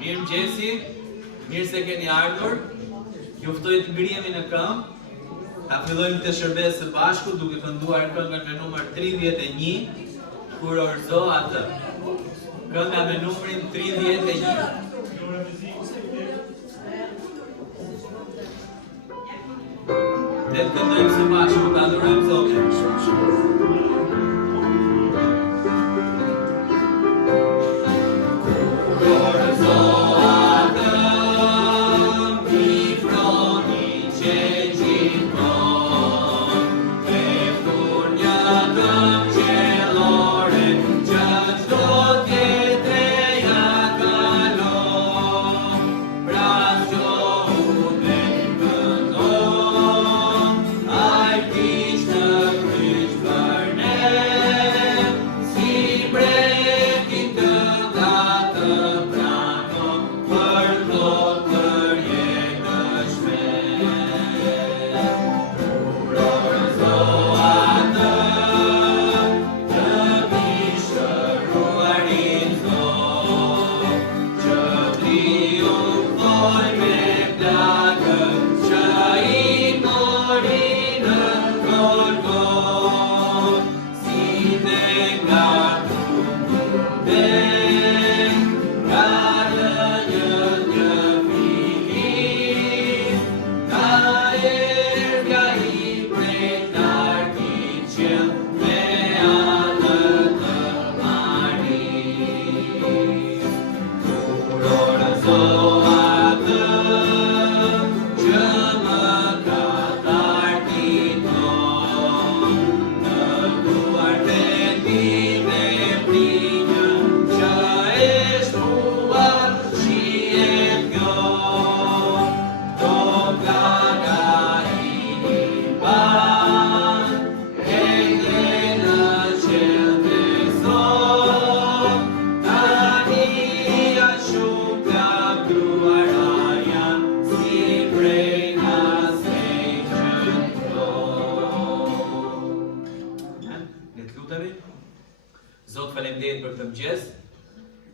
Mirë mëgjesi, mirë se keni ardhur. Ju ftoj të ngrihemi në këmbë. Ta fillojmë të shërbesë së bashku duke kënduar këngën me numër 31, kur orzo atë. Kënga me numrin 31. Dhe të këndojmë së bashku, të adhurojmë Zotin.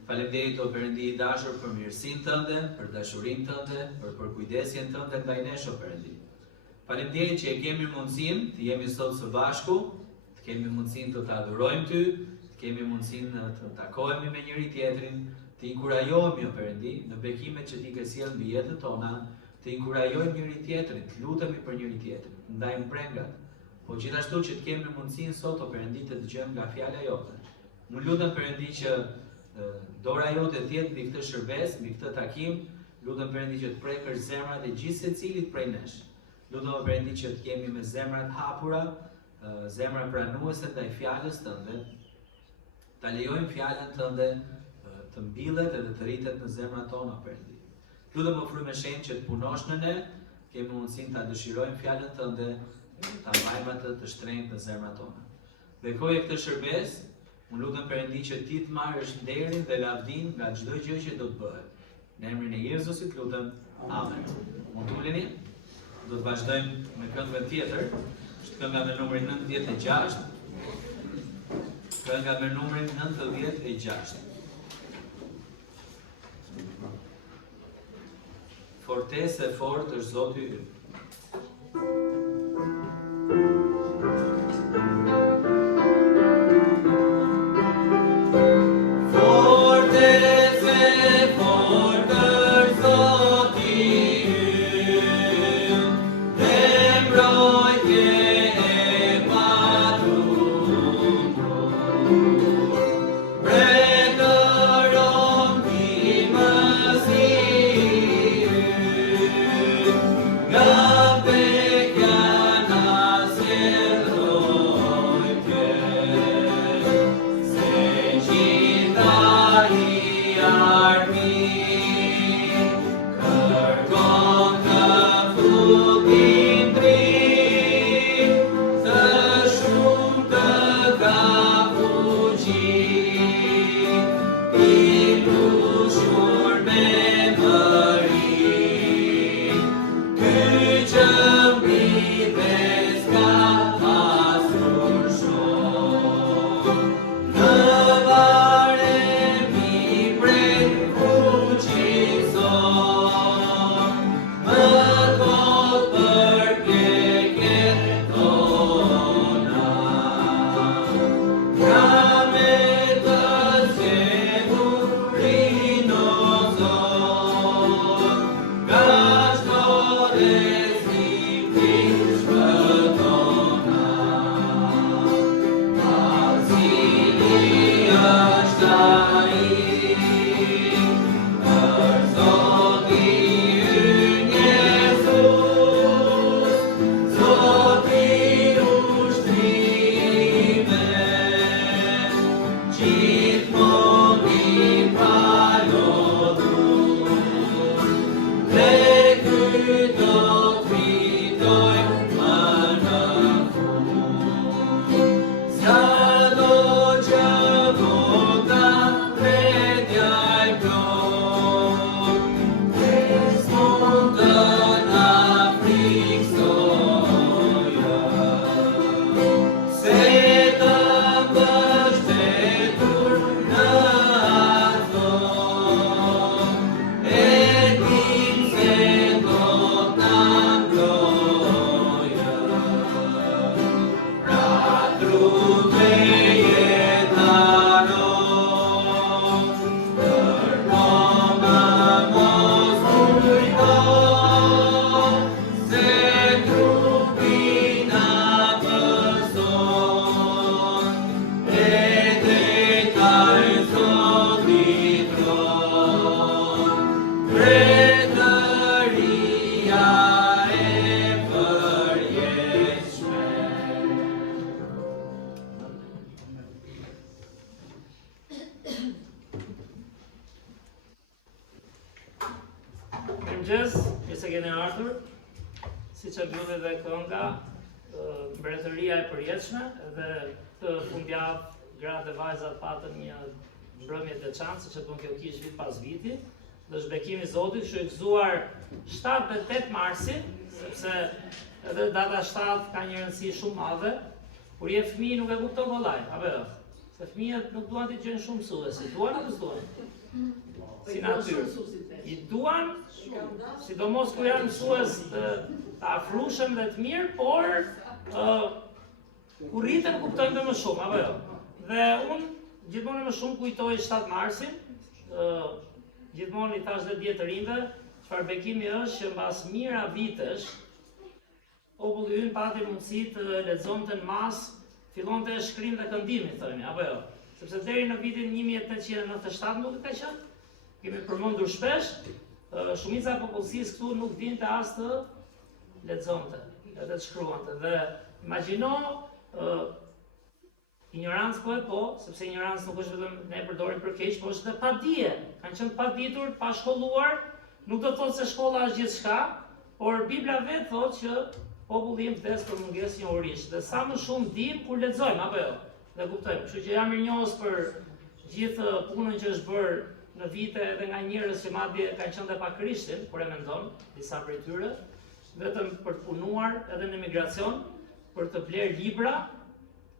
Faleminderit o Perëndi i dashur për mirësinë tënde, për dashurinë tënde, për kujdesjen tënde ndaj nesh o Perëndi. Faleminderit që e kemi mundësinë të jemi sot së bashku, të kemi mundësinë të të adhurojmë ty, të kemi mundësinë të takohemi me njëri tjetrin, të inkurajohemi o Perëndi në bekimet që ti ke sjellë mbi jetën tona, të inkurajojmë njëri tjetrin, të lutemi për njëri tjetrin, të ndajmë brengat, po gjithashtu që të kemi mundësinë sot o Perëndi të dëgjojmë nga fjala jote. Unë lutem Perëndi që dora jote të jetë mbi këtë shërbes, mbi këtë takim, lutem Perëndi që të prekësh zemrat e gjithë secilit prej nesh. Lutem Perëndi që të kemi me zemrat hapura, zemra pranuese ndaj fjalës tënde, ta lejojmë fjalën tënde të mbillet edhe të rritet në zemrat tona Perëndi. Lutem ofrojmë shenjë që të punosh në ne, kemi mundësinë ta dëshirojmë fjalën tënde, ta mbajmë atë të shtrenjtë në zemrat tona. Bekoje këtë shërbes. Unë lutem Perëndi që ti të marrësh nderin dhe lavdin nga çdo gjë që do të bëhet. Në emrin e Jezusit lutem. Amen. Mund të uleni? Do të vazhdojmë me këngën tjetër. Është kënga me numrin 96. Kënga me numrin 96. Fortesë e fortë është Zoti ynë. God. Mirëmëngjes, mirë se keni ardhur. Siç e mbylli dhe kënga, mbretëria e përjetshme, dhe këtë fundjavë gratë dhe vajzat patën një mbrëmje të veçantë, siç e bën kjo kish vit pas viti. Dhe është bekimi i Zotit, që i gëzuar 7 dhe 8 marsin, sepse edhe data 7 ka një rëndësi shumë madhe. Kur je fëmijë nuk e kupton kollaj, apo jo? Se fëmijët nuk duan të gjejnë shumë mësuesi, duan apo s'duan? Si natyrë. I duan, sidomos kur janë mësues të afrushëm dhe të mirë, por kur rriten kuptojnë dhe më shumë, apo jo? Dhe unë gjithmonë më shumë kujtoj 7 marsin, gjithmonë i thash dhe djetë rinjve, çfarë bekimi është që mbas mira vitesh, populli ynë pati mundësi të lexonte në mas, fillonte shkrim dhe këndimi, thëmi, apo jo? Sepse deri në vitin 1897 nuk ka qenë. Kemi përmendur shpesh, shumica e popullsisë këtu nuk dinte as të lexonte, edhe të shkruante. Dhe imagjino ignorancë po, sepse ignorancë nuk është vetëm ne përdorim për keq, por është edhe padije. Kanë qenë paditur, pa shkolluar, nuk do të thotë se shkolla është gjithçka, por Bibla vetë thotë që populli im vdes për mungesë njohurish. Dhe sa më shumë dim kur lexojmë, apo jo? Dhe kuptojmë. Kështu që jam mirënjohës për gjithë punën që është bërë në vite edhe nga njerëz që madje kanë qenë dhe pa Krishtin, kur e mendon, disa prej tyre, vetëm për të punuar edhe në emigracion, për të blerë libra,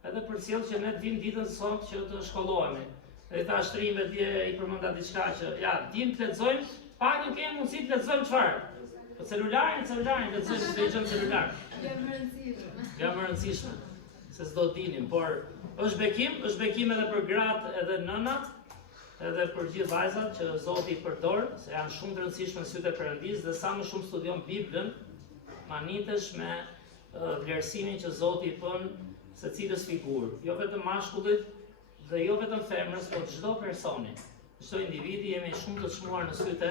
edhe për cilë që ne dim ditën sot që të shkollohemi. Dhe ta shtrime dje i përmenda diçka që ja, dim të lexojmë, pak nuk kemi mundësi të lexojmë çfarë. Po celularin, lexojmë të gjën celular. Ja më rëndësishme, se s'do dinim, por është bekim edhe për gratë edhe nënat, edhe për gjithë vajzat që Zoti i përdor, se janë shumë të rëndësishme në sytë e Perëndisë, dhe sa më shumë studion Biblën, manitesh me vlerësimin që Zoti i bën secilës figurë, jo vetëm mashkullit dhe jo vetëm femrës, por çdo personi, çdo individi jemi shumë të çmuar në sytë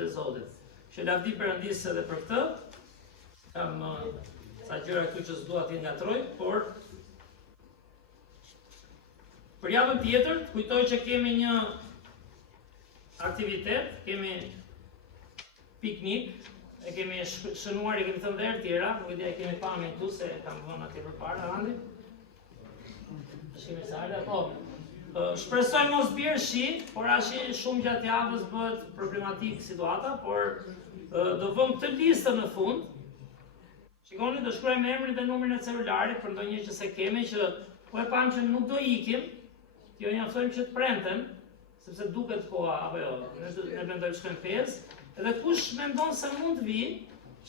e Zotit. Që lavdi Perëndisë edhe për këtë, kam sa gjëra këtu që s'dua t'i ngatroj, por për javën tjetër, kujtoj që kemi një aktivitet, kemi piknik, e kemi shënuar, e kemi thënë dhe herë tjera, nuk e di e kemi pamin këtu, se kam vënë atje përpara, Andi. Shimi sa ardha, po. Shpresoj mos bjerë shi, por ashi shumë gjatë javës bëhet problematik situata, por do vëm këtë listën në fund. Shikoni, do shkruajmë emrin dhe numrin e celularit për ndonjë që se kemi, që po e pam që nuk do ikim, jo njoftojmë që të premten, sepse duket koha, apo jo, ne mendojmë shkojmë 5, edhe kush mendon se mund të vi,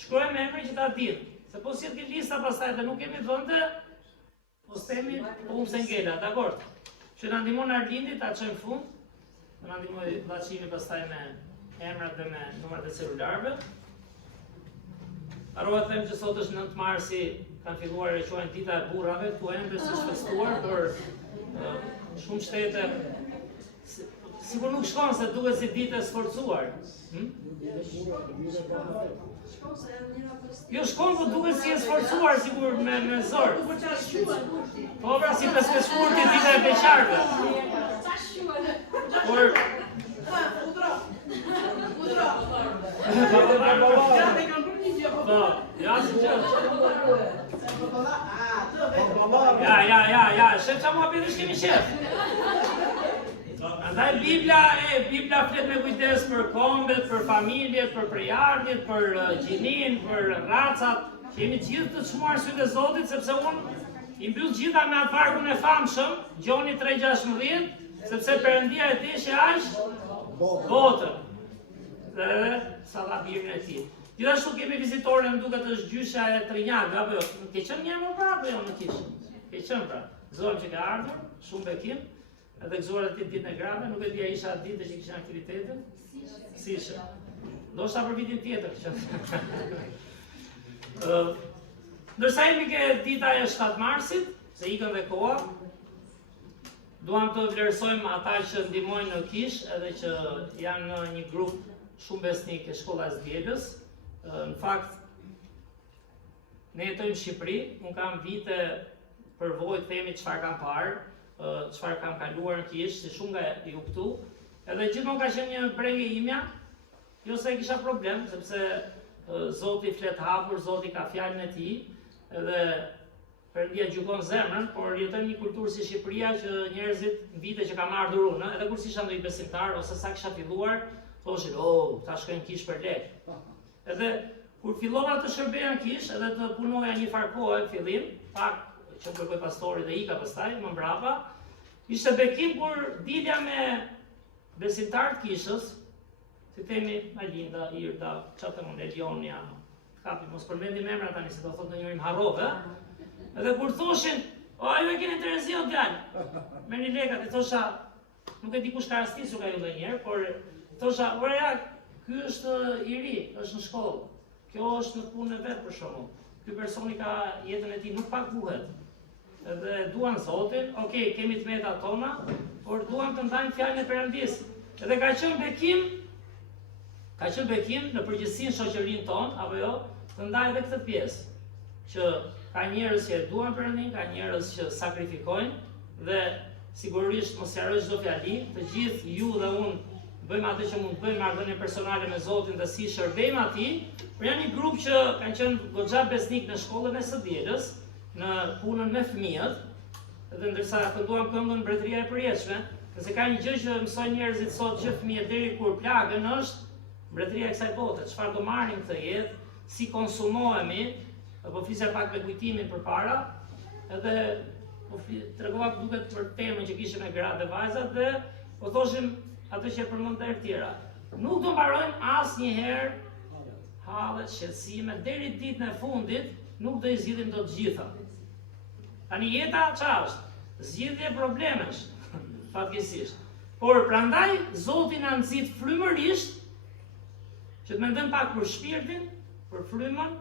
shkruajmë emrin që ta dinë. Se po si jetë lista pastaj dhe nuk kemi vende, po s'temi po se ngela, dakor? Që na ndihmon Arlindi ta çojmë fund, na ndihmoj Vllachimi pastaj me emrat dhe me numrat e celularëve. Harrova të them që sot është 9 marsi, kanë filluar e quajnë dita e burrave, tu ende s'është festuar, por shumë shtete sigur nuk shkon se duket si ditë e sforcuar. Jo shkon, po duket si e sforcuar sigur me zor. Po pra si 5 shkurti dita e beqarve. Por po, ja si që ja, shef qa mua për dhe shkemi shef. Andaj Biblia flet me kujdes për kombet, për familjet, për prejardjet, për gjinin, për racat. Jemi gjithë të çmuar sytë e Zotit, sepse unë i mbyll gjitha me atë vargun e famshëm, Gjoni 3:16, sepse Perëndia e deshi aq botën. Dhe sa dha birin e tij. Gjithashtu kemi vizitore, më duket është gjysha e Trinjagëve, apo jo? Ke qenë një më pra, apo jo në kish? Ke qenë pra. Gëzohem që ka ardhur, shumë bekim. Edhe gëzuar atë ditën e grave, nuk e di a isha atë ditë që kishin aktivitetin? Si ishe. Ndoshta për vitin tjetër që. Ndërsa jemi ke dita e 7 marsit, se ikën dhe koha, duam të vlerësojmë ata që ndihmojnë në kish, edhe që janë në një grup shumë besnik e shkollës Dielës. Në fakt, ne jetojmë në Shqipëri, unë kam vite përvojë të themi çfarë kam parë, çfarë kam kaluar në kish, si shumë nga ju këtu. Edhe gjithmonë ka qenë një brengë imja jo se kisha problem, sepse Zoti flet hapur, Zoti ka fjalën e tij, edhe Perëndia gjykon zemrën, por jetojmë një kulturë si Shqipëria që njerëzit vite që kam ardhur unë, edhe kur isha ndonjë besimtar ose sa kisha filluar, thoshin, "Oh, ta shkojnë kish për lek." Edhe kur fillova të shërbeja në kish, edhe të punoja një farë kohë në fillim, pak që kërkoj pastori dhe ika pastaj më mbrapa, ishte bekim kur dilja me besimtar të kishës, si themi Alinda, Irda, çfarë më Elionia, kapi mos përmendim emra tani se do thotë ndonjëri më harrove. Edhe kur thoshin, "O, ju e keni Terezi o djalë, merrni lekat", i thosha, nuk e di kush ka rastisur ka ju ndonjëherë, por thosha, "Ore ja, ky është i ri, është në shkollë. Kjo është në punën e vet për shkakun. Ky personi ka jetën e tij, nuk paguhet. Edhe duan Zotin, okay, kemi të metat tona, por duan të ndajmë fjalën e Perëndisë." Edhe ka qenë bekim në përgjithësinë shoqërinë tonë, apo jo, të ndajë edhe këtë pjesë, që ka njerëz që duan Perëndin, ka njerëz që sakrifikojnë, dhe sigurisht mos harroj çdo fjali, të gjithë ju dhe unë bëjmë atë që mund të bëjmë, marrëdhënie personale me Zotin dhe si shërbejmë atij, por janë një grup që kanë qenë goxha besnik në shkollën e së dielës, në punën me fëmijët, dhe ndërsa kënduam këngën Mbretëria e Përjetshme, nëse ka një gjë që mësojnë njerëzit sot që fëmijët deri kur plagën është mbretëria e kësaj bote, çfarë do marrim këtë jetë, si konsumohemi, po flisja pak me kujtimin përpara, edhe po tregova duket për temën që kishim me gratë dhe vajzat dhe po thoshim atë që përmendën herë tjera. Nuk do mbarojnë asnjëherë hallet, shqetësimet, deri ditën e fundit nuk do i zgjidhim dot gjitha. Tani jeta çfarë është? Zgjidhje problemesh, fatkeqësisht. Por prandaj Zoti na nxit frymërisht që të mendojmë pak për shpirtin, për frymën,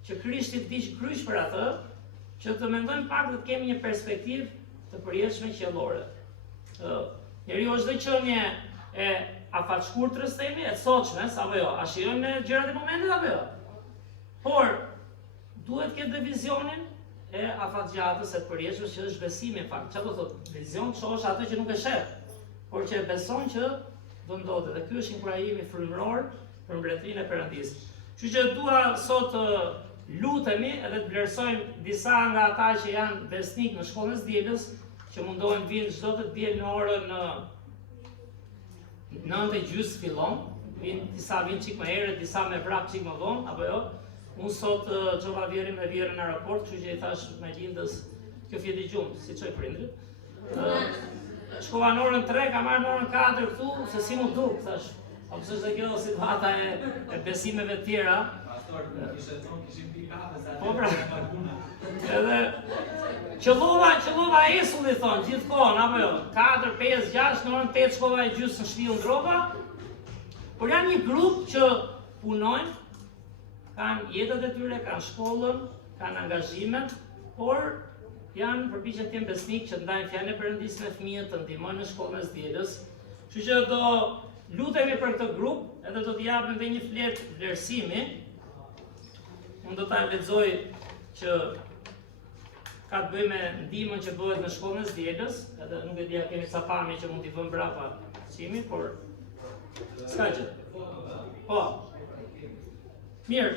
që Krishti vdiq kryq për atë, që të mendojmë pak dhe të kemi një perspektivë të përjetshme qiellore. Njeriu është çdo qenie e afatshkurtrës themi, e sotshmes, apo jo, a shijojmë në gjërat e momentit apo jo? Por duhet të ketë vizionin e afatgjatës e të përjetshmes që është besimi në fakt. Çfarë do thotë? Vizion çosh atë që nuk e sheh, por që e beson që do ndodhet. Dhe ky është inkurajimi frymëror për mbretërinë e Perëndisë. Kështu që dua sot lutemi edhe të vlerësojmë disa nga ata që janë besnik në shkollën e dielës, që mundohen vinë çdo të diel në orën 9:30 fillon, disa vinë çik më herët, disa me vrap çik më vonë, apo jo. Unë sot çova vjerin me vjerën në aeroport, kështu që i thash me lindës, kjo fjeti gjumë, si çoj prindrit. Shkova në orën 3, ka marrë në orën 4 këtu, se si mu duk, thash. Po pse është kjo situata e besimeve të tjera? Pastor, kishte thonë kishim pikave sa po pra. Edhe qëllova esulli thonë gjithkohën, apo jo? 4, 5, 6, në orën 8 shkova e gjysmë në shtëpi ndrova. Por janë një grup që punojnë, kanë jetët e tyre, kanë shkollën, kanë angazhimet, por janë përpiqen të jenë besnik që ndajnë fjalën e Perëndisë me fëmijët, të ndihmojnë në shkollën e dielës. Kështu që do lutemi për këtë grup, edhe do t'i japim edhe një fletë vlerësimi. Unë do ta lexoj që ka të bëjë me ndihmën që bëhet në shkollën e dielës, edhe nuk e di a kemi ca pamje që mund t'i vëmë brapa çimi, por s'ka gjë. Po. Mirë.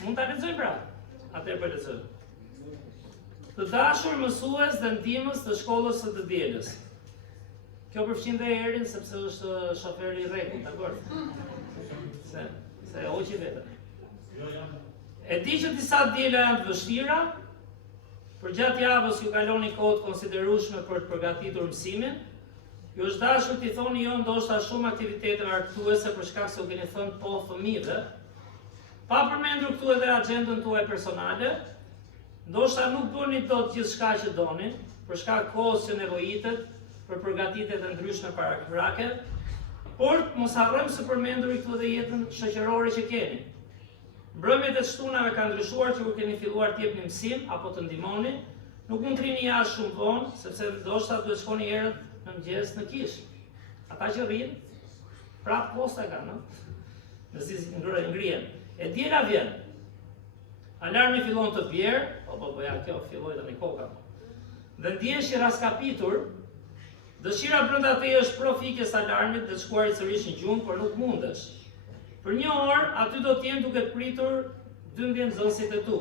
Mund ta lexoj pra. Atëherë po lexoj. Të dashur mësues dhe ndihmës të shkollës së të dielës. Kjo përfshin dhe Erin sepse është shoferi i rregullt, dakor? Se hoqi vetë. E di që disa diela janë të vështira, për gjatë javës ju kaloni kohë të konsiderueshme për të përgatitur mësimin. Ju është dashur t'i thoni jo ndoshta shumë aktivitete argëtuese për shkak se u keni thënë po fëmijëve. Pa përmendur këtu edhe agjendën tuaj personale, ndoshta nuk bëni dot gjithçka që doni, për shkak kohës që nevojitet për përgatitjet e ndryshme parakrake, por mos harrojmë së përmenduri këtu edhe jetën shoqërore që keni. Mbrëmjet e shtunave kanë ndryshuar që kur keni filluar të jepni mësim apo të ndihmoni, nuk mund të rini jashtë shumë vonë, sepse ndoshta duhet shkoni herët në mëngjes në kish. Ata që rrinë, prapë posta kanë, në ngrihen. E diela vjen. Alarmi fillon të bjerë, po ja kjo filloi tani koka. Dhe ndihesh i raskapitur, Dëshira brenda teje është profikjes alarmit dhe të shkuarit sërish në gjumë, por nuk mundesh. Për 1 orë aty do t'jenë duke të pritur 12 nxënësit e tu.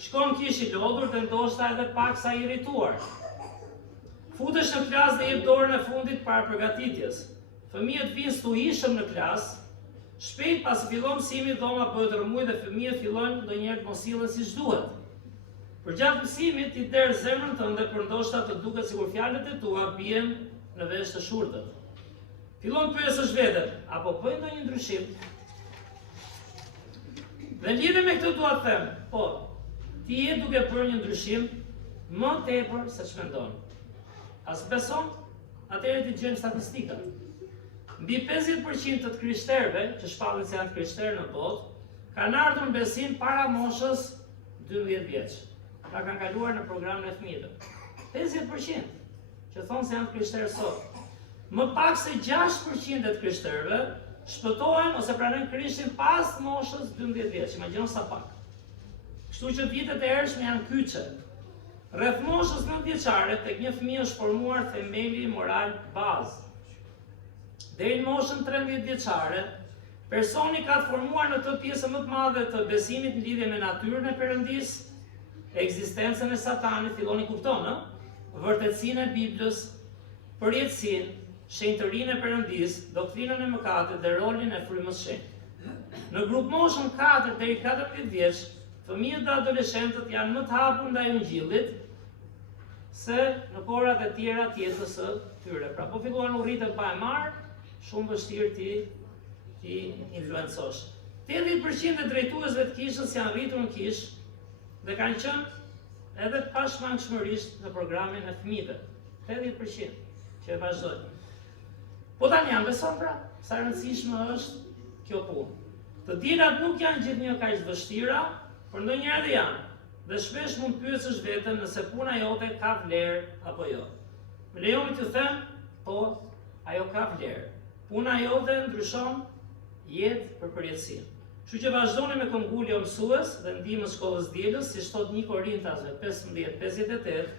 Shkon kish i lodhur dhe ndoshta edhe pak sa i irrituar. Futesh në klasë dhe jep dorën e fundit para përgatitjes. Fëmijët vinë stuhishëm në klasë. Shpejt pas fillon mësimi dhoma bëhet rëmuj dhe fëmijët fillojnë ndonjëherë të mos sillen siç duhet. Përgjatë mësimit ti der zemrën tënde për ndoshta të duket sikur fjalët e tua bien në vesh të shurtët. Fillon pyesësh veten, apo bëj ndonjë ndryshim? Dhe lidhe me këtë dua të them, po, ti je duke bërë një ndryshim më tepër se ç'mendon. As beson? Atëherë ti gjen statistikat. Mbi 50% të krishterëve, që shpallen se janë krishterë në botë, kanë ardhur në besim para moshës 12 vjeç. Pra kanë kaluar në programin e fëmijëve. 50% që thonë se janë krishterë sot. Më pak se 6% të krishterëve shpëtohen ose pranojnë Krishtin pas moshës 12 vjeç. Imagjino sa pak. Kështu që vitet e hershme janë kyçe. Rreth moshës 9 vjeçare tek një fëmijë është formuar themeli moral bazë. Deri në moshën 13 vjeçare, personi ka të formuar në të pjesën më të madhe të besimit në lidhje me natyrën e Perëndis, ekzistencën e Satanit, filloni kupton, vërtetësinë e Biblës, përjetësinë, shenjtërinë e Perëndis, doktrinën e mëkatit dhe rolin e frymës së shenjtë. Në grup moshën 4 deri 14 vjeç, fëmijët dhe adoleshentët janë më të hapur ndaj Ungjillit se në kohrat e tjera të jetës së tyre. Pra po filluan u rritën pa e marrë, shumë vështirë ti influencosh. 80% e drejtuesve të kishës janë rritur në kishë dhe kanë qenë edhe pashmangshmërisht në programin e fëmijëve. 80% që e vazhdojnë. Po tani janë beson pra, sa rëndësishme është kjo punë. Të dilat nuk janë gjithnjë kaq të vështira, por ndonjëherë edhe janë. Dhe shpesh mund pyesësh veten nëse puna jote ka vlerë apo jo. Më lejoni t'ju them, po, ajo ka vlerë. Puna jote ndryshon jetë për përjetësinë. Kështu që vazhdoni me këmbgulje o mësues dhe ndihmës shkollës dielës, siç thot 1 Korintasve 15:58.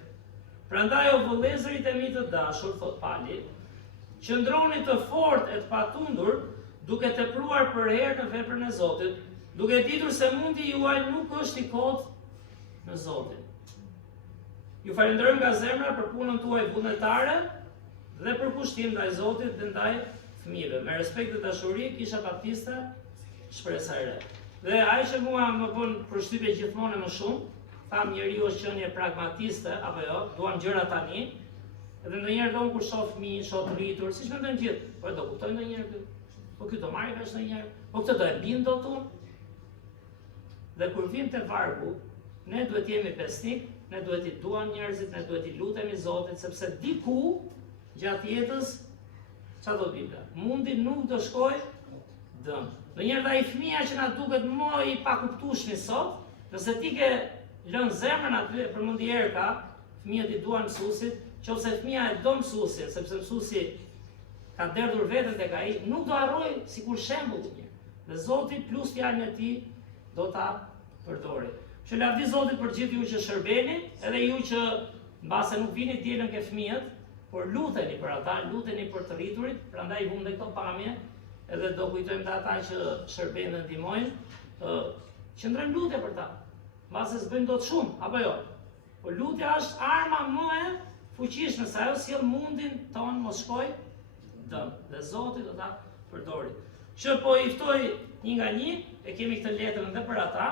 Prandaj o vëllezërit e mi të dashur, thot Pali, qëndroni të fortë e të patundur, duke tepruar për herë në veprën e Zotit, duke ditur se mundi juaj nuk është i kotë në Zotin. Ju falenderojmë nga zemra për punën tuaj vullnetare dhe për kushtim ndaj Zotit dhe ndaj fëmijëve. Me respekt dhe dashuri, Kisha Baptiste shpresa e re. Dhe ai që mua më bën përshtypje gjithmonë më shumë, tham njeriu është qenie pragmatiste apo jo, duam gjëra tani. Edhe ndonjëherë don kur shoh fëmijë, shoh të rritur, siç mendojnë gjithë. Po do kuptoj ndonjëherë ky. Po ky do marrë vesh ndonjëherë. Po këtë do e bin dot unë. Dhe kur vim te vargu, ne duhet jemi besnik, ne duhet i duam njerëzit, ne duhet i lutemi Zotit, sepse diku gjatë jetës çfarë do Bibla? Mundi nuk do shkoj dëm. Ndonjëherë ai fëmia që na duket më i pakuptueshëm sot, nëse ti ke lënë zemrën aty për mundi herë ka, fëmijët i duan mësuesit, qofse fëmia e do mësuesin, sepse mësuesi ka derdhur veten tek ai, nuk do harroj sikur shembull një. Dhe Zoti plus fjalën e tij do ta përdori. Që lavdi Zotit për gjithë ju që shërbeni, edhe ju që mbase nuk vini dielën ke fëmijët, por luteni për ata, luteni për të rriturit, prandaj humbe këto pamje, edhe do kujtojmë të ata që shërbejnë dhe ndihmojnë, qëndrojmë lutje për ta. Mbase s'bëjmë dot shumë, apo jo? Po lutja është arma më e fuqishme, se ajo sjell mundin ton mos shkoj dëm. Dhe Zoti do ta përdori. Që po i ftoj një nga një, e kemi këtë letër edhe për ata.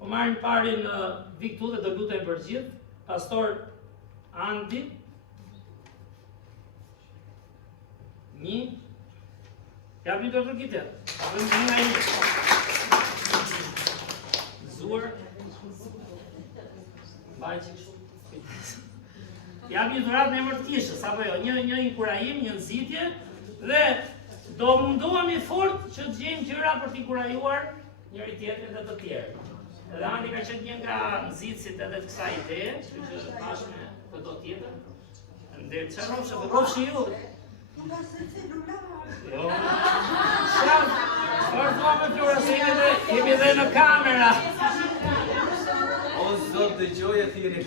Po marrim parin Viktu dhe do lutem për gjithë. Pastor Andi. 1. Ja vi do të rritë. Apo një nga një. Zuar. Bajqi kështu. Ja vi dhurat në emër të kishës, apo jo, një inkurajim, një nxitje, dhe do mundohemi fort që të gjejmë gjëra për t'i inkurajuar njëri tjetrin dhe të tjerë. Edhe Andi ka qenë një nga nxitësit edhe të kësaj ideje, kështu që bashkë me këto tjetër. Ndër çfarë rrofshë, po rrofshi ju. Nuk ka se celular. Jo. Shaf, çfarë thua me Flora, se jemi dhe në kamera. O Zot, dëgjoj e thirrje.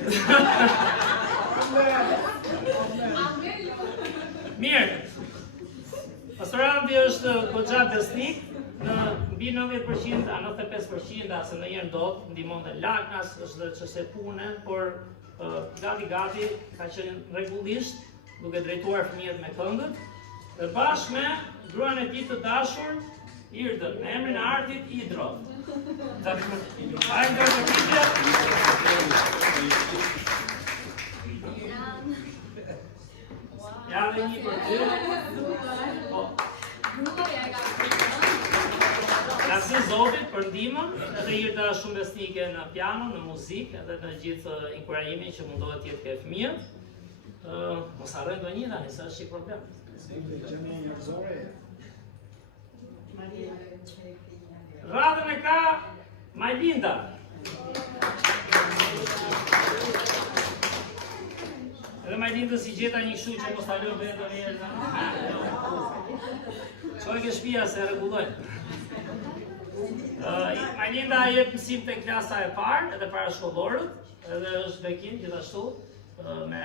Mirë. Pastoranti është goxha besnik, në mbi 90% a 95% ase ndonjëherë ndodh, ndihmon dhe lagnas, është dhe çështje pune, por gati ka qenë rregullisht duke drejtuar fëmijët me këngët, dhe bashkë me gruan e tij të dashur, Irdën, me emrin e artit Idro. Ja dhe një për ty. Lasë Zotit për ndihmën, edhe Irda shumë besnike në piano, në muzikë, edhe në gjithë inkurajimin që mundohet të jetë ke fëmijët. Mos harrojnë ndonjë tani, se është një problem. Radhën e ka Majlinda. Edhe Majlindës i gjeta një kështu që mos ta lë vetë ndonjëherë. Çoj ke shtëpia se rregullojnë. Majlinda jep mësim te klasa e parë edhe parashkollorët, edhe është bekim gjithashtu me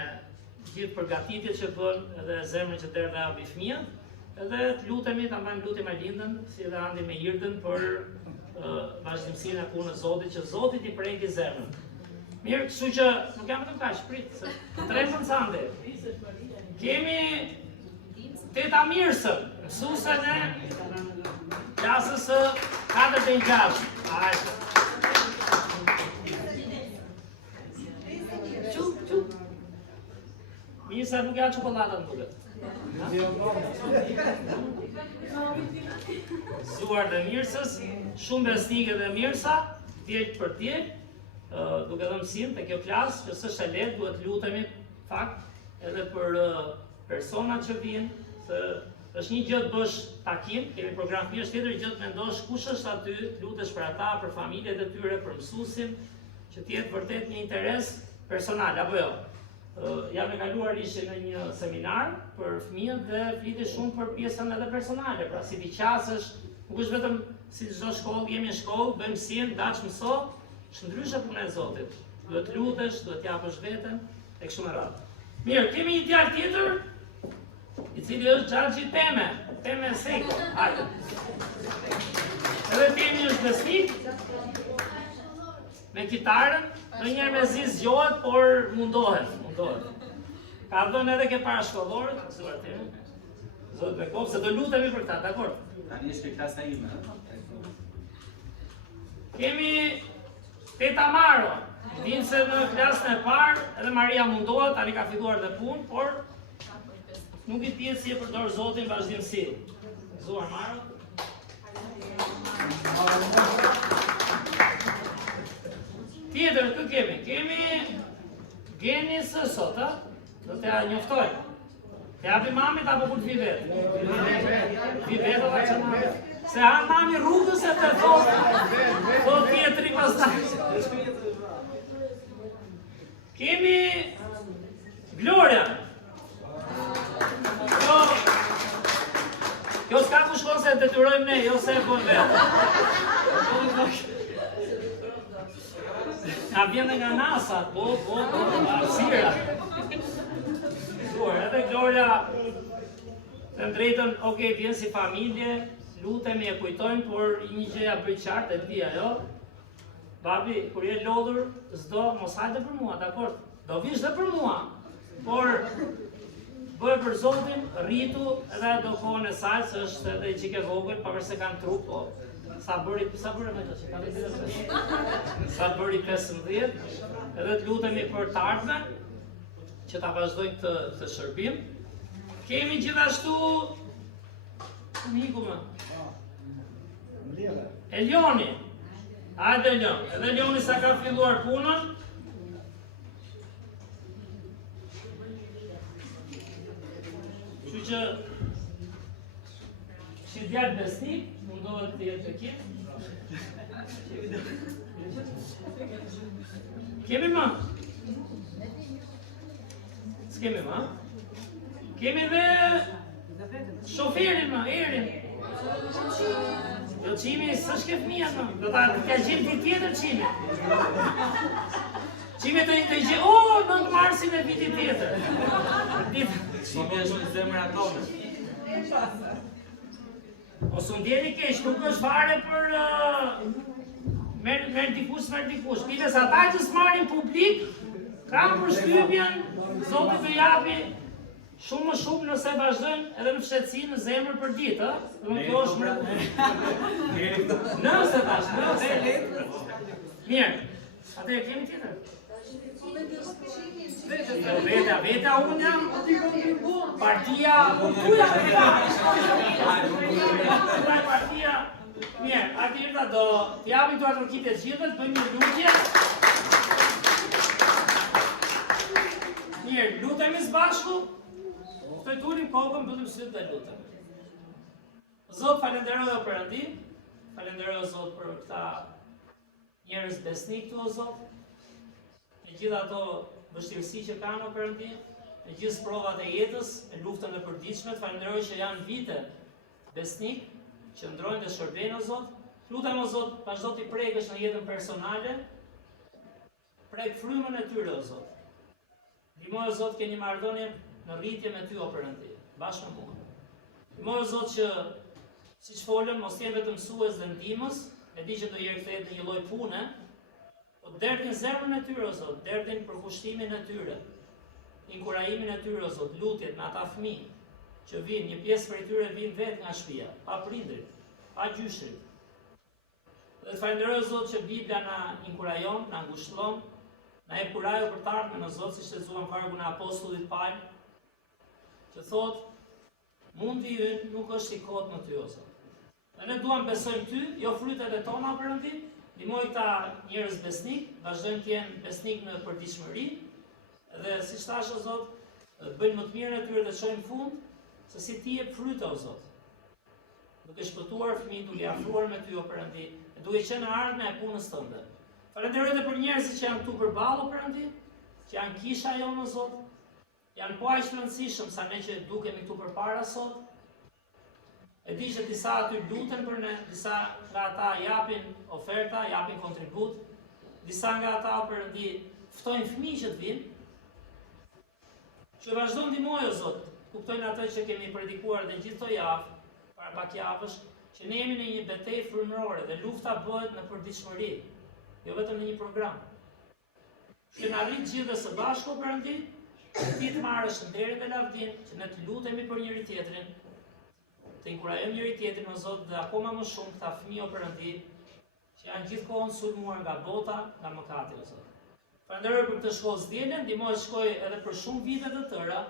gjithë përgatitjet që bën edhe zemrën që derdha mbi fëmijët. Edhe të lutemi, ta mbajmë lutje Majlindën, si edhe Andi me Irdën për vazhdimsinë e punës Zotit, që Zoti t'i prengi zemrën. Mirë, kështu që nuk jam vetëm kaq, prit, se trembën Sande. Kemi Teta Mirsën, mësuesen e klasës së 4-6. Mirsa nuk ja çokoladën duket. Zuar dhe Mirsës, shumë besnike dhe Mirsa, tjetër për tjetër, duke dhe mësim të kjo klasë, që s'është e lehtë, duhet lutemi fakt edhe për personat që vinë, se është një gjë të bësh takim, kemi program fëmijësh, tjetër gjë të mendosh kush është aty, të lutesh për ata, për familjet e tyre, për mësuesin, që të jetë vërtet një interes personal, apo jo. Jam e kaluar ishte në një seminar për fëmijët dhe fliti shumë për pjesën edhe personale, pra si ti qasësh, nuk është vetëm si çdo shkollë, jemi në shkollë, bëjmë mësim, dash mëso, është ndryshe puna e Zotit. Duhet lutesh, duhet japësh veten, e kështu me radhë. Mirë, kemi një djalë tjetër, i cili është Xhaxhi Teme Seko. Hajde. Edhe Temi është besnik, me kitarën, ndonjëherë me zi zgjohet, por mundohet. Ka dhënë edhe ke parashkollorët, zuar Temi. Zot me kohë, se do lutemi për ta, dakord? Tani është klasa ime. Kemi Teta Maro, vinë se në klasën e parë, edhe Maria mundohet, tani ka filluar dhe punë, por nuk i tjetë si e përdor Zotin vazhdimsi. Zuar Maro. Tjetër, kë kemi? Kemi Geni Sësot, do të njoftojmë. Të japi mamit apo kur të vi vetë? Vi vetë, ota që mami. Se hanë mami rrugës e të thotë tjetëri pastaj. Kemi Gloria. Kjo s'ka ku shkon se detyrojmë ne, jo se e bën vetë. Na vjen nga NASA, po, arsira. Edhe Gloria, të drejtën, okej, vjen si familje, lutemi e kujtojmë, por një gjë ja bëj qartë e dia, jo? Babi, kur je lodhur, s'do mos hajde për mua, dakord? Do vish dhe për mua. Por bëj për Zotin, rritu edhe do kohën e saj, se është edhe i qike vogël, pavarëse se kanë trup, po sa bëri me të që kanë sa bëri 15, edhe të lutemi për të ardhmen, që ta vazhdojnë këtë shërbim. Kemi gjithashtu miku më Elioni. Hajde Elion. Edhe Elioni sa ka filluar punën. Kështu që si djalë besnik, mundohet të jetë të kjetë. Kemi më? S'kemi më? Kemi dhe shoferin më, Erin. Jo qimi, s'është ke fëmija më. Do ta t'ja gjimë ti tjetër qimi. Qime të gjë, 9 marsin e vitit tjetër. Qime është në zemra tonë. Ose ndjeni keq, nuk është fare për merr dikush. Biles ata që s'marrin publik, kanë përshtypjen, Zoti do japi shumë më shumë nëse vazhdojnë edhe në fshehtësi në zemër për ditë, ëh? Domethënë kjo është mrekulli. Nëse tash, Mirë. Atëherë kemi tjetër. Veta unë jam partia kultura partia. Mirë, atëherë do t'japim këto atrokite të gjithë, të bëjmë një lutje. Mirë, lutemi së bashku. Fiturim kokën, bëjmë sytë dhe lutem. Zot, falenderoj o Perëndi, falenderoj Zot për këta njerëz besnik këtu o Zot. Me gjithë ato vështirësi që kanë o Perëndi, me gjithë provat e jetës, me luftën e përditshme, falenderoj që janë vite besnik, që ndrojnë dhe shërbejnë o Zot. Lutem o Zot, vazhdo t'i prekësh në jetën personale, prek frymën e tyre o Zot. Ndihmoj o Zot, keni marrëdhënie në rritje me ty o Perëndi, bashkë me mua. Ndihmoj o Zot që siç folëm, mos jenë vetëm mësues dhe ndihmës, e di që do i rikthehet në një lloj pune, po derdhin zemrën e tyre o Zot, derdhin përkushtimin e tyre, inkurajimin e tyre o Zot, lutjet me ata fëmijë që vinë, një pjesë prej tyre vinë vetë nga shtëpia, pa prindrit, pa gjyshrit. Dhe të falenderoj o Zot që Bibla na inkurajon, na ngushëllon, na e kurajo për të ardhmen në Zot, siç lexuam vargun e apostullit Paul, që thotë, mundi ynë nuk është i kot në ty o Zot. Dhe ne duam besojmë ty, jo frytet e tona Perëndi, ndihmoj ta njerëz besnik, vazhdojmë të jenë besnik në përditshmëri, dhe siç thash o Zot, bëjnë më të mirën e tyre dhe çojnë fund, se si ti jep fryte o Zot. Duke shpëtuar fëmijë, duke afruar me ty o Perëndi, e duke qenë ardhme e punës tënde. Falenderoj edhe për njerëzit që janë këtu përballë o Perëndi, që janë kisha jonë o Zot, janë po aq të rëndësishëm sa ne që dukemi këtu përpara sot. E di që disa aty luten për ne, disa nga ata japin oferta, japin kontribut, disa nga ata Perëndi ftojnë fëmijë që të vinë. Që vazhdo ndihmoj o Zot, kuptojnë atë që kemi predikuar dhe gjithë këto javë, para pak javësh, që ne jemi në një betejë frymërore dhe lufta bëhet në përditshmëri, jo vetëm në një program. Që na arrit gjithë dhe së bashku Perëndi, ti të marrësh nderin dhe lavdin, që ne të lutemi për njëri tjetrin, të inkurajojmë njëri tjetrin o Zot dhe akoma më shumë këta fëmijë o Perëndi, që janë gjithkohon sulmuar nga bota, nga mëkati o Zot. Falenderoj për këtë shkollë dielën, ndihmoj të shkojë edhe për shumë vite të tëra.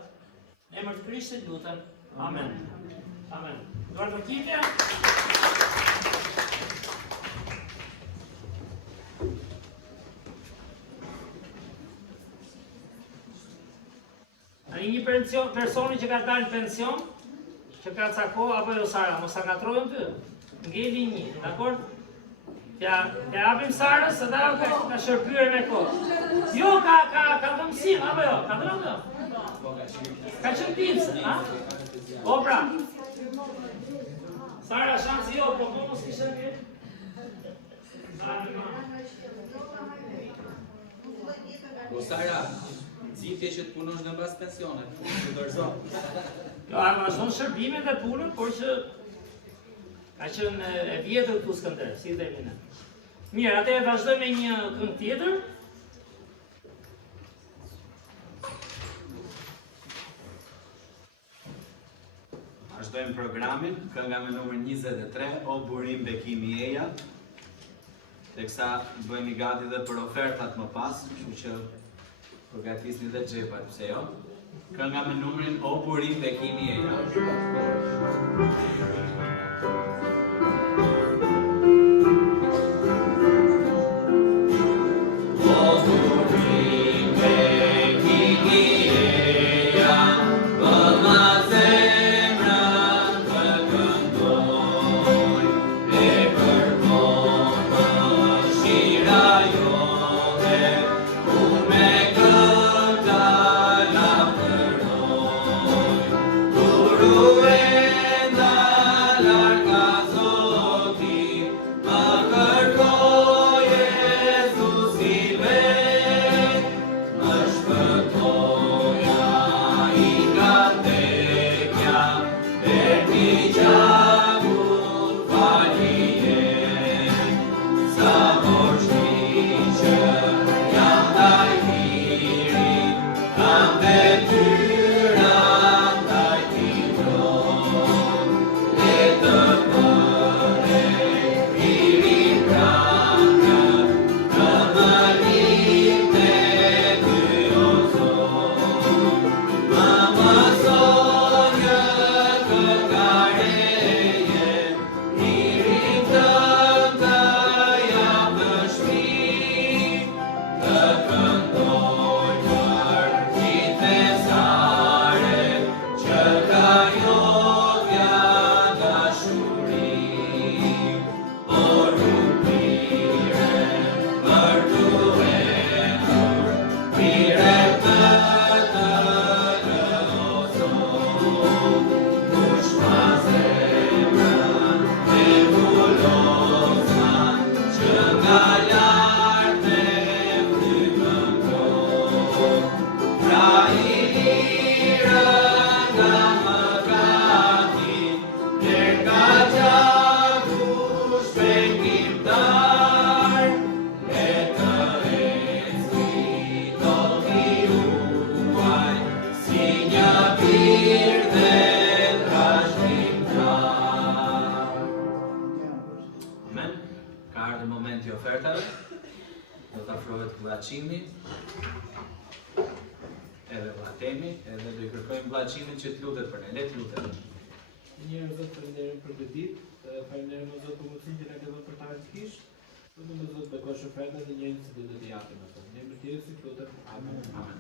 Në emër të Krishtit lutem. Amen. Amen. Duar të kitja. Një personi që ka dalë pension, që ka ca kohë, apo jo Sara, mos ta ngatrojmë ty. Ngeli një, dakor? Ja apim Sarës, se da ka shërbyer me kohë. Jo, ka dhëmësim, apo jo? Ka dhëmë jo? Ka qënë pizë, ha? O, pra. Sara, shansi jo, po mos kishë në kërë? O, Sara, zitje që të punosh në bas pensionet, të dërzon. Jo, ma shumë shërbimet dhe punën, por që ka qënë e vjetër këtu Skënder, si dhe mine. Mirë, atë e vazhdoj me një këngë tjetër. Vazhdojmë programin, kënga me numër 23, O burim bekimi eja. Teksa bëjmë i gati dhe për ofertat më pas, kështu që përgatisni dhe xhepat, pse jo? Kënga me numrin O burim bekimi eja. mirë dhe trashëgimtar. Amen. Ka ardhur momenti I ofertave. Do të afrohet vllaçimi. Edhe vlatemi, edhe do I kërkojmë vllaçimin që t'lutet për ne. Le të lutem. Njërë Zot falenderojmë për këtë ditë, falenderojmë Zot për mundësinë që na ke dhënë për ta ardhur kish. Lutem Zot bekosh ofertat dhe njerëzit që do të japin ato. Ne më të Jezusit lutem. Amen. Amen.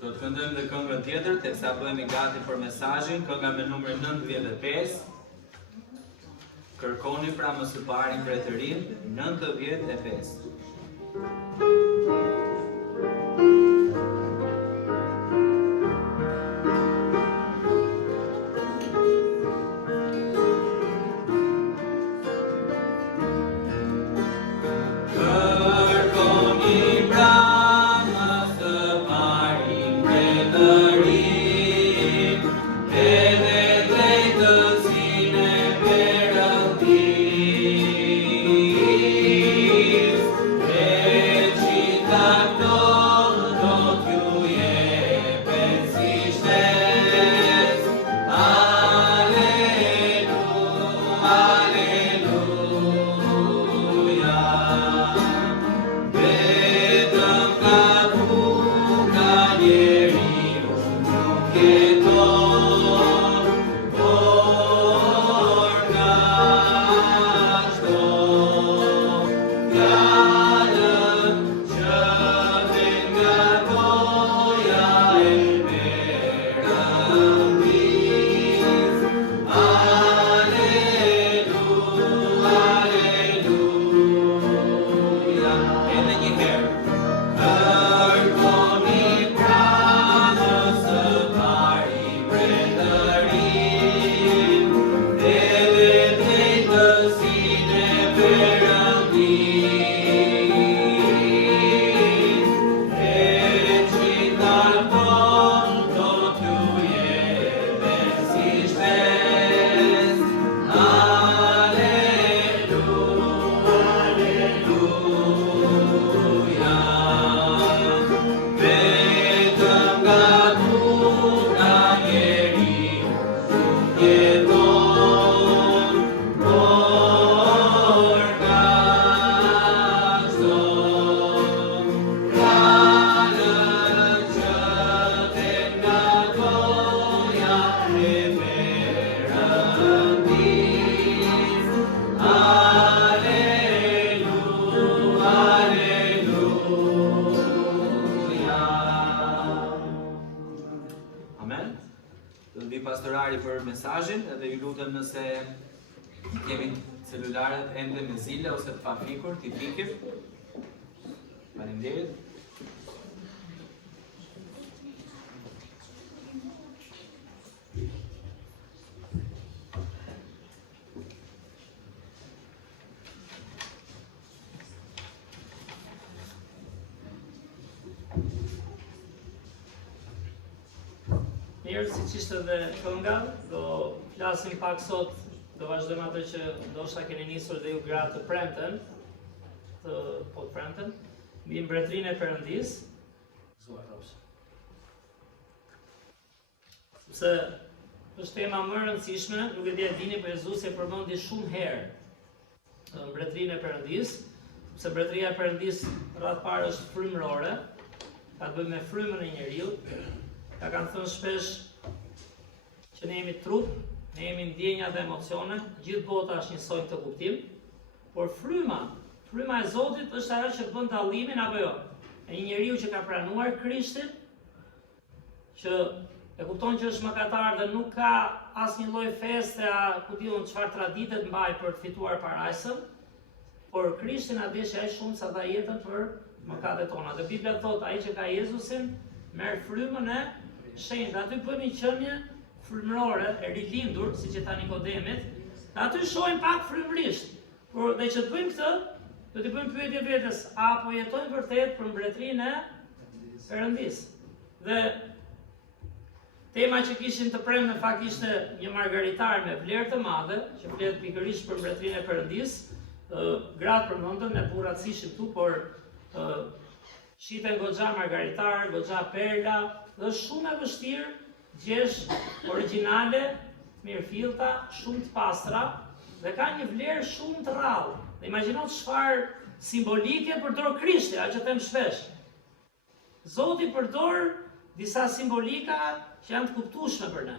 Do të këndojmë dhe këngën tjetër, teksa bëhemi gati për mesazhin, kënga me numrin 95. Kërkoni pra më së pari mbretërinë, 95. Për mesazhin edhe ju lutem nëse kemi celularet ende me zile ose të pafikur, t'i fikim. Faleminderit. Mirë, si që ishte dhe kënga, do flasim pak sot, do vazhdojmë atë që ndoshta keni nisur dhe ju gratë të premten, të premten, mbi mbretërinë e Perëndis. Sepse është tema më e rëndësishme, nuk e di a dini, por Jezusi e përmendi shumë herë mbretërinë e Perëndis, se mbretëria e Perëndis radh parë është frymërore, ka të bëjë me frymën e njeriu. Ja kanë thënë shpesh që ne jemi trup, ne jemi ndjenja dhe emocione, gjithë bota është njësoj këtë kuptim, por fryma e Zotit është ajo që bën dallimin apo jo. E një njeriu që ka pranuar Krishtin, që e kupton që është mëkatar dhe nuk ka asnjë lloj feste, ku diun çfarë tradite të mbaj për të fituar parajsën, por Krishtin a desh ai shumë sa dha jetën për mëkatet tona. Dhe Bibla thotë ai që ka Jezusin merr frymën e shenjtë. Aty bën një qenie frymërore e rilindur, siç e tha Nikodemit. Aty shohim pak frymërisht. Por dhe që të bëjmë këtë, do të bëjmë pyetje vetes, apo jetojmë vërtet për mbretërinë e Perëndis. Dhe tema që kishim të premë në fakt ishte një margaritar me vlerë të madhe, që flet pikërisht për mbretërinë e Perëndis. Gratë përmendën, ne burrat ishim këtu, por shiten goxha margaritar, goxha perla, dhe shumë e vështirë gjesh origjinale, mirëfillta, shumë të pastra, dhe ka një vlerë shumë të rrallë. Dhe imagjino çfarë simbolike përdor Krishti, a që them shpesh. Zoti përdor disa simbolika që janë të kuptueshme për ne.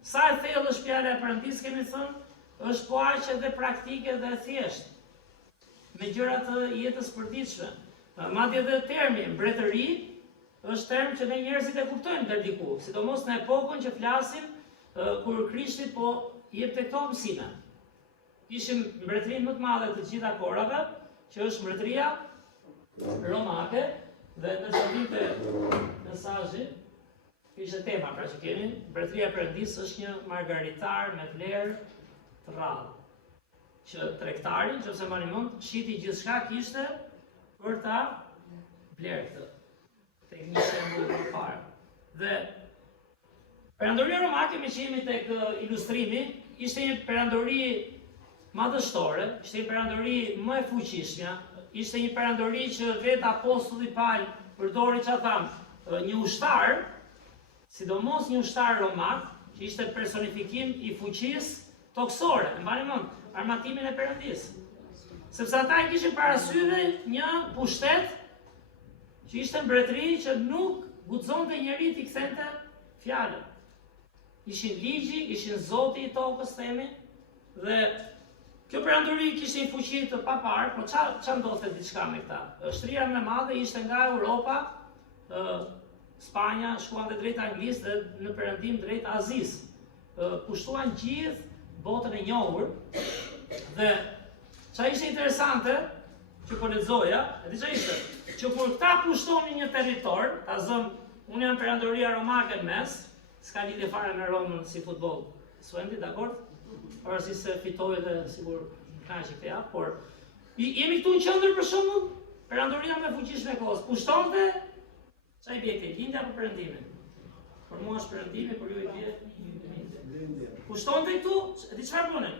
Sa e thellë është fjala e Perëndis, kemi thënë, është po aq edhe praktike dhe e thjeshtë, me gjëra të jetës përditshme. Madje edhe termi mbretëri është term që ne njerëzit e kuptojmë deri diku, sidomos në epokën që flasim kur Krishti po jepte këto mësime. Ishim mbretërinë më të madhe të gjitha kohërave, që është mbretëria romake, dhe në çfarë mesazhi ishte tema pra që kemi, mbretëria e Perëndis është një margaritar me vlerë të rrallë. Që tregtari, nëse mbani mend, shiti gjithçka kishte për ta blerë këtë. Tek një shembull më parë. Dhe perandoria romake, me që jemi tek ilustrimi, ishte një perandori madhështore, ishte një perandori më e fuqishmja, ishte një perandori që vetë apostulli Paul përdori që thamë, një ushtar, sidomos një ushtar romak, që ishte personifikim i fuqisë toksore, e mbani mend, armatimin e Perëndis. Sepse ata e kishin parasyve një pushtet që ishte mbretëri që nuk guxonte njeri t'i kthente fjalën. Ishin ligji, ishin Zoti i tokës, themi, dhe kjo perandori kishte një fuqi të papar, por ç'a ndodhte diçka me këta? Shtria më e madhe ishte nga Europa, Spanja, shkuan dhe drejt Anglisë dhe në perëndim drejt Azisë. Pushtuan gjithë botën e njohur dhe ç'a ishte interesante që po lexoja, e di ç'a ishte, që kur këta pushtonin një territor, ta zëm, unë jam perandoria romake në mes, s'ka lidhje fare me Romën si futboll. Suendi, dakord? Pavarësisht se fitoi dhe sigur ka që këtë japë, por jemi këtu në qendër për shembull, perandoria më e fuqishme e kohës, pushtonte ç'a i bie këtij, lindja apo perëndimi? Për mua është perëndimi, por ju i bie lindja. Pushtonte këtu, e di çfarë bënin?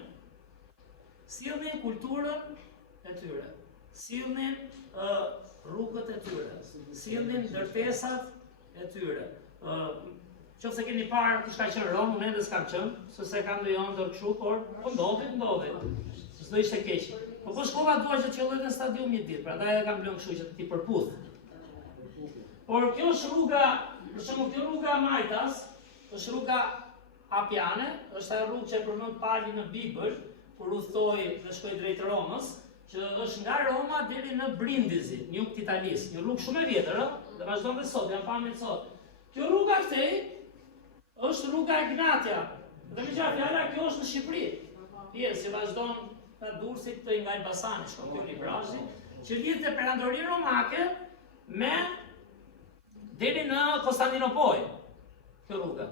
Sillnin kulturën e tyre, sillnin rrugët e tyre, sillnin ndërtesat e tyre. Qofse keni parë kush ka qenë Romë, unë ende s'kam qenë, se kam ndonjë ëndër kështu, por po ndodhi. S'do ishte keq. Po shkova dua që të qelloj në stadium një ditë, prandaj edhe kam lënë kështu që ti përputh. Por kjo është rruga, për shembull kjo rruga Majtas, është rruga Apjane, është ajo rrugë që përmend Pali në Bibël, kur udhtoi dhe shkoi drejt Romës, që është nga Roma deri në Brindisi, në jug të Italisë, një rrugë shumë e vjetër, dhe vazhdon dhe sot, janë pamë sot. Kjo rruga këtej është rruga Ignatia. Dhe më gjatë fjala, kjo është në Shqipëri. Pjesë që vazhdon nga Durrësit të nga Elbasani, shkon te Librazhi, që lidhte perandorinë romake me deri në Konstantinopol. Kjo rruga.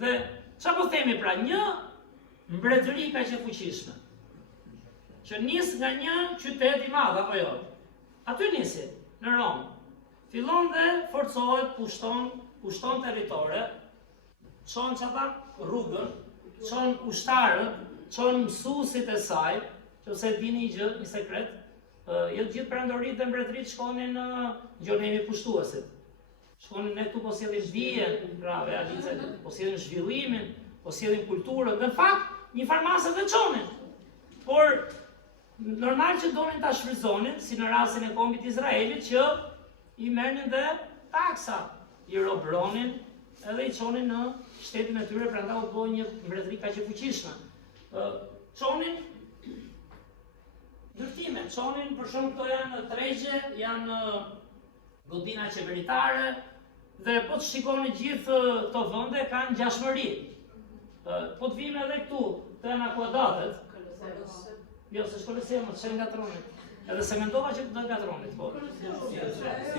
Dhe çfarë po themi pra, një mbretëri kaq e fuqishme, që nis nga një qytet i madh apo jo. Aty nisi, në Rom. Fillon dhe forcohet, pushton territore, çon çata rrugën, çon ushtarët, çon mësuesit e saj, nëse dini gjë, një sekret, jo të gjithë perandoritë dhe mbretëritë shkonin në gjonemi pushtuesit. Shkonin ne këtu po sjellim dijen, pra realize, po sjellim zhvillimin, po sjellim kulturën, dhe në fakt një farmasë dhe çonin. Por normal që donin ta shfryzonin, si në rastin e kombit Izraelit, që i merrnin dhe taksa, i robronin edhe i çonin në shtetin e tyre, prandaj u bë një mbretëri kaq e fuqishme. Çonin ndërtime, çonin për shembull këto janë tregje, janë godina qeveritare, dhe po të shikoni gjithë këto vende kanë ngjashmëri. Po të vim edhe këtu, të janë akuadatet. Jo, se shkollësia më të shenë gatronit. Edhe se mendova që të gatronit, po.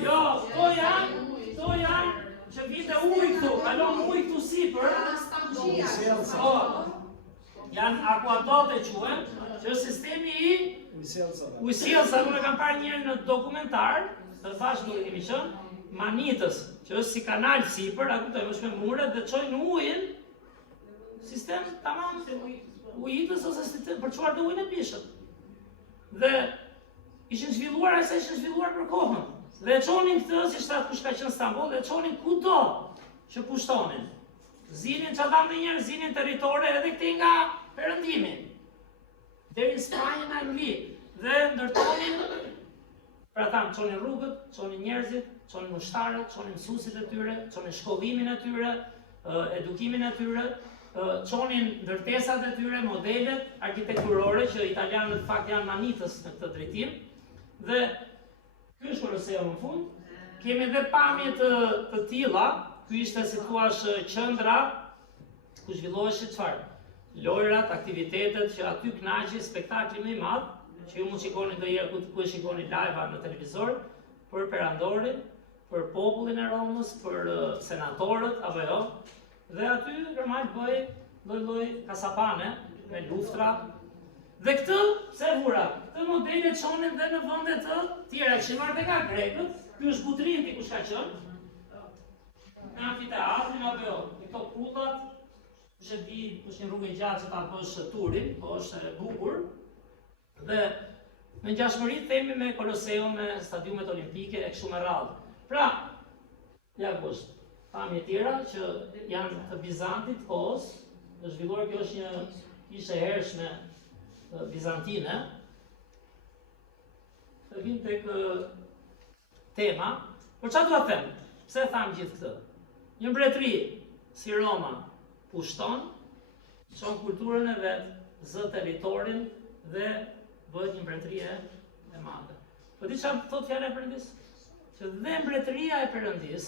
Jo, to janë që vite ujë këtu, kalon ujë këtu sipër. Po, janë akuadate quhen, që është sistemi i ujësjellsa, unë e kam parë njërë në dokumentar, të thash nuk e kemi qënë, Manitës, që është si kanal sipër, a kuptoj, është me muret dhe çojnë ujin, sistem tamam ujitës ose sistem për çuar të ujin e pishëm. Dhe ishin zhvilluar asa ishin zhvilluar për kohën. Dhe e çonin këtë, si shtat kush ka qenë në Stamboll, dhe e çonin kudo që pushtonin. Zinin çadam dhe njerë, zinin territore edhe këti nga perëndimi. Deri në Spanjë në Angli. Dhe ndërtonin, pra thamë, çonin rrugët, çonin njerëzit, çonin ushtarët, çonin mësuesit e tyre, çonin shkollimin e tyre, edukimin e tyre, çonin ndërtesat e tyre, modelet arkitekturore që italianët fakt janë manitës në këtë drejtim. Dhe ky është Koloseu në fund. Kemi edhe pamje të tilla. Ky ishte si thua qendra ku zhvilloheshin çfarë? Lojrat, aktivitetet që aty kënaqi spektakli më i madh, që ju mund shikoni ndonjëherë ku shikoni live në televizor, për perandorin, për popullin e Romës, për senatorët apo jo. Dhe aty normal bëj lloj kasapane me luftra. Dhe këtë pse vura? Këtë modele çonin dhe në vende të tjera që marrë dhe nga grekët. Ky është Butrinti kush ka qenë? Në amfiteatrin apo jo? Këto kullat, kush e di, kush një rrugë e gjatë që ta bësh turin, po është e bukur. Dhe në ngjashmëri themi me Koloseun, me stadiumet olimpike e kështu me radhë. Pra, ja kush, pamje tjera që janë të Bizantit kohës, është zhvilluar, kjo është një ishte hershme bizantine. Të vim tek tema, por çfarë dua të them? Pse tham gjithë këtë? Një mbretëri si Roma pushton, çon kulturën e vet, zë territorin dhe bëhet një mbretëri e madhe. Po di çfarë thot fjala e Perëndis? Që dhe mbretëria e Perëndis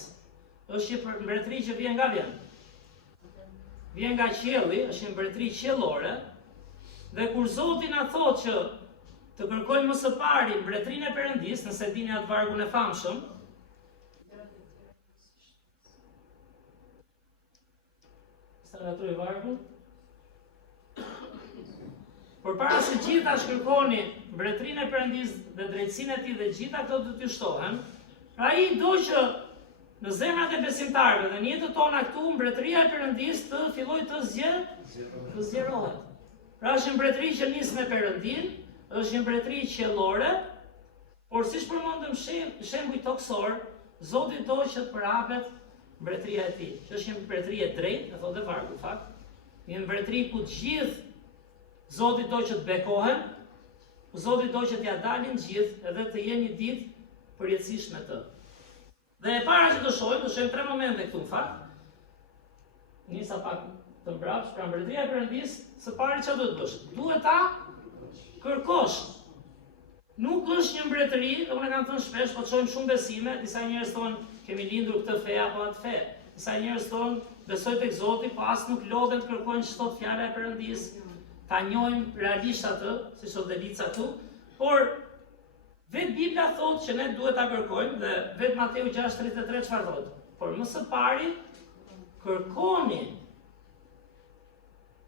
është një mbretëri që vjen nga vjen. Vjen nga qielli, është një mbretëri qiellore, dhe kur Zoti na thotë që të kërkojmë më së pari mbretërinë e Perëndis, nëse dini atë vargun e famshëm, vargun. Por para se gjitha shkërkoni mbretërinë e Perëndis dhe drejtsinë e tij dhe gjitha këto do t'ju shtohen, ai do që në zemrat e besimtarëve dhe në jetën tona këtu mbretëria e Perëndis të fillojë të zgjerohet. Pra është një mbretëri që nis me Perëndin, është një mbretëri qiellore, por siç përmendëm shembuj toksor, Zoti do që të përhapet mbretëria e tij, që është një mbretëri e drejtë, e thotë vargu fakt, një mbretëri ku të gjithë Zoti do që të bekohen, Zoti do që t'ia dalin gjithë edhe të jenë një ditë përjetësisht me të. Dhe e para që do shohim 3 momente këtu në fakt. Nisa pak të mbrapsht, pra mbretëria e Perëndis, së pari çfarë duhet bësh? Duhet ta kërkosh. Nuk është një mbretëri, dhe unë e kam thënë shpesh, po çojmë shumë besime, disa njerëz thonë kemi lindur këtë fe apo atë fe. Disa njerëz thonë besoj tek Zoti, po as nuk lodhen të kërkojnë ç'të thotë fjala e Perëndis. Ta njohim realisht atë, si thotë Delica këtu, por vetë Bibla thotë që ne duhet ta kërkojmë dhe vetë Mateu 6:33 çfarë thotë? Por më së pari kërkoni.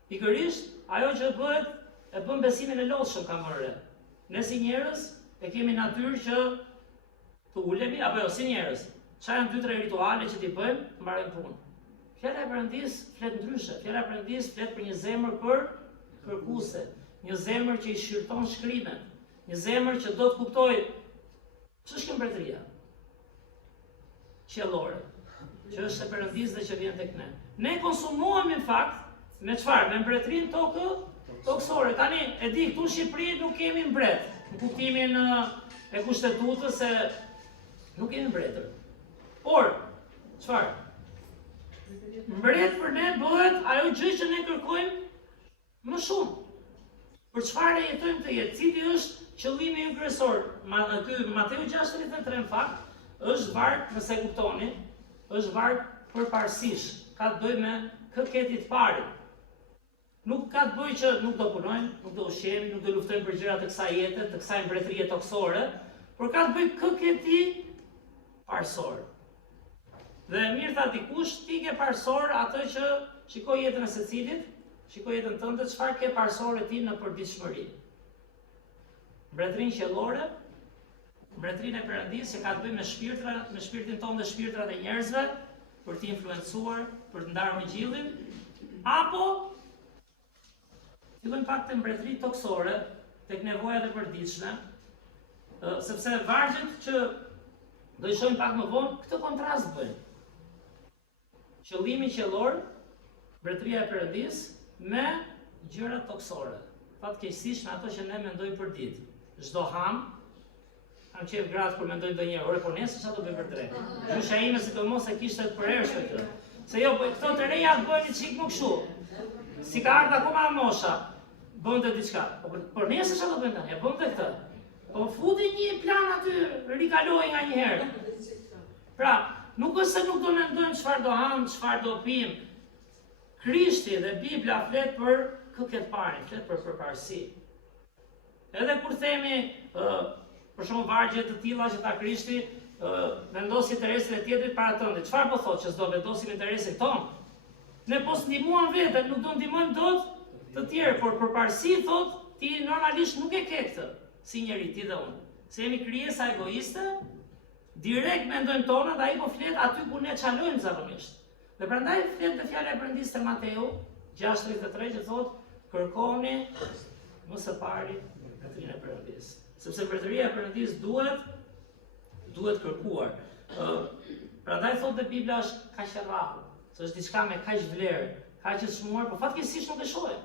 Pikërisht ajo që bëhet e bën besimin e lodhshëm kam marrë. Ne si njerëz e kemi natyrë që të ulemi apo jo si njerëz. Çfarë janë 2-3 rituale që ti bëjmë, të mbarojmë punën. Fjala e Perëndis flet ndryshe. Fjala e Perëndis flet për një zemër kërkuese, një zemër që i shqyrton shkrimet, një zemër që do të kuptojë ç'është kjo mbretëria qiellore, që është e Perëndis dhe që vjen tek ne. Ne konsumohemi në fakt me çfarë? Me mbretërinë tokë toksore. Tani, e di, këtu në Shqipëri nuk kemi mbret. Në kuptimin e kushtetutës se nuk kemi mbretër. Por, çfarë? Mbret për ne bëhet ajo gjë që ne kërkojmë më shumë. Për çfarë jetojmë këtë jetë? Cili është qëllimi ynë kryesor? Ky Mateu 6:33 në fakt është varg, nëse e kuptoni, është varg përparësish. Ka të bëjë me kërketit parit. Nuk ka të bëjë që nuk do punojmë, nuk do ushqemi, nuk do luftojmë për gjërat të kësaj jete, të kësaj mbretërie toksore, por ka të bëjë kërketi parësor. Dhe mirë tha dikush, ti ke parësor atë që shikoj jetën e secilit, shikoj jetën tënde, çfarë ke parësor e ti në përditshmëri. Mbretërinë qiellore, mbretërinë e Perëndisë që ka të bëjë me shpirtin tonë dhe shpirtrat e njerëzve, për t'i influencuar, për të ndarë me gjillin, apo fillojmë pak të mbretëri toksore, tek nevojat e përditshme, sepse vargjet që do i shohim pak më vonë, këtë kontrast bëjnë. Qëllimi qiellor, mbretëria e Perëndisë me gjërat toksore. Fatkeqësisht me ato që ne mendojmë për ditë. Çdo ham, kam qef gratë kur mendoj ndonjëherë, ore po nesër çfarë do bëj për drekë? Gjysha ime sidomos e kishte të përhershme këtë. Se jo, këto të reja të bëjnë çik më kështu. Si ka ardhur akoma mosha, bënte diçka. Por nesër çfarë do bëjmë tani? E bënte këtë. Po futi një plan aty, rikaloi nga një herë. Pra, nuk është se nuk do mendojmë çfarë do ham, çfarë do pim. Krishti dhe Bibla flet për këtë parë, flet për përparësi. Edhe kur themi për shembull vargje të tilla që tha Krishti, vendosi interesin e tjetrit para tënde. Çfarë po thotë që s'do vendosim interesin ton? Ne po s'ndihmuam veten, nuk do ndihmojmë dot të tjerë, por përparësi thotë ti normalisht nuk e ke këtë si njeri ti dhe unë. Se jemi krijesa egoiste, direkt mendojmë tona dhe ai po flet aty ku ne çalojmë zakonisht. Dhe prandaj flet në fjala e Perëndisë te Mateu 6:33 që thotë kërkoni më së pari mbretërinë e Perëndisë. Sepse mbretëria e Perëndisë duhet kërkuar. Prandaj thotë dhe Bibla është kaq e rrahur, se është diçka me kaq vlerë, kaq e çmuar, por fatkeqësisht nuk e shohim.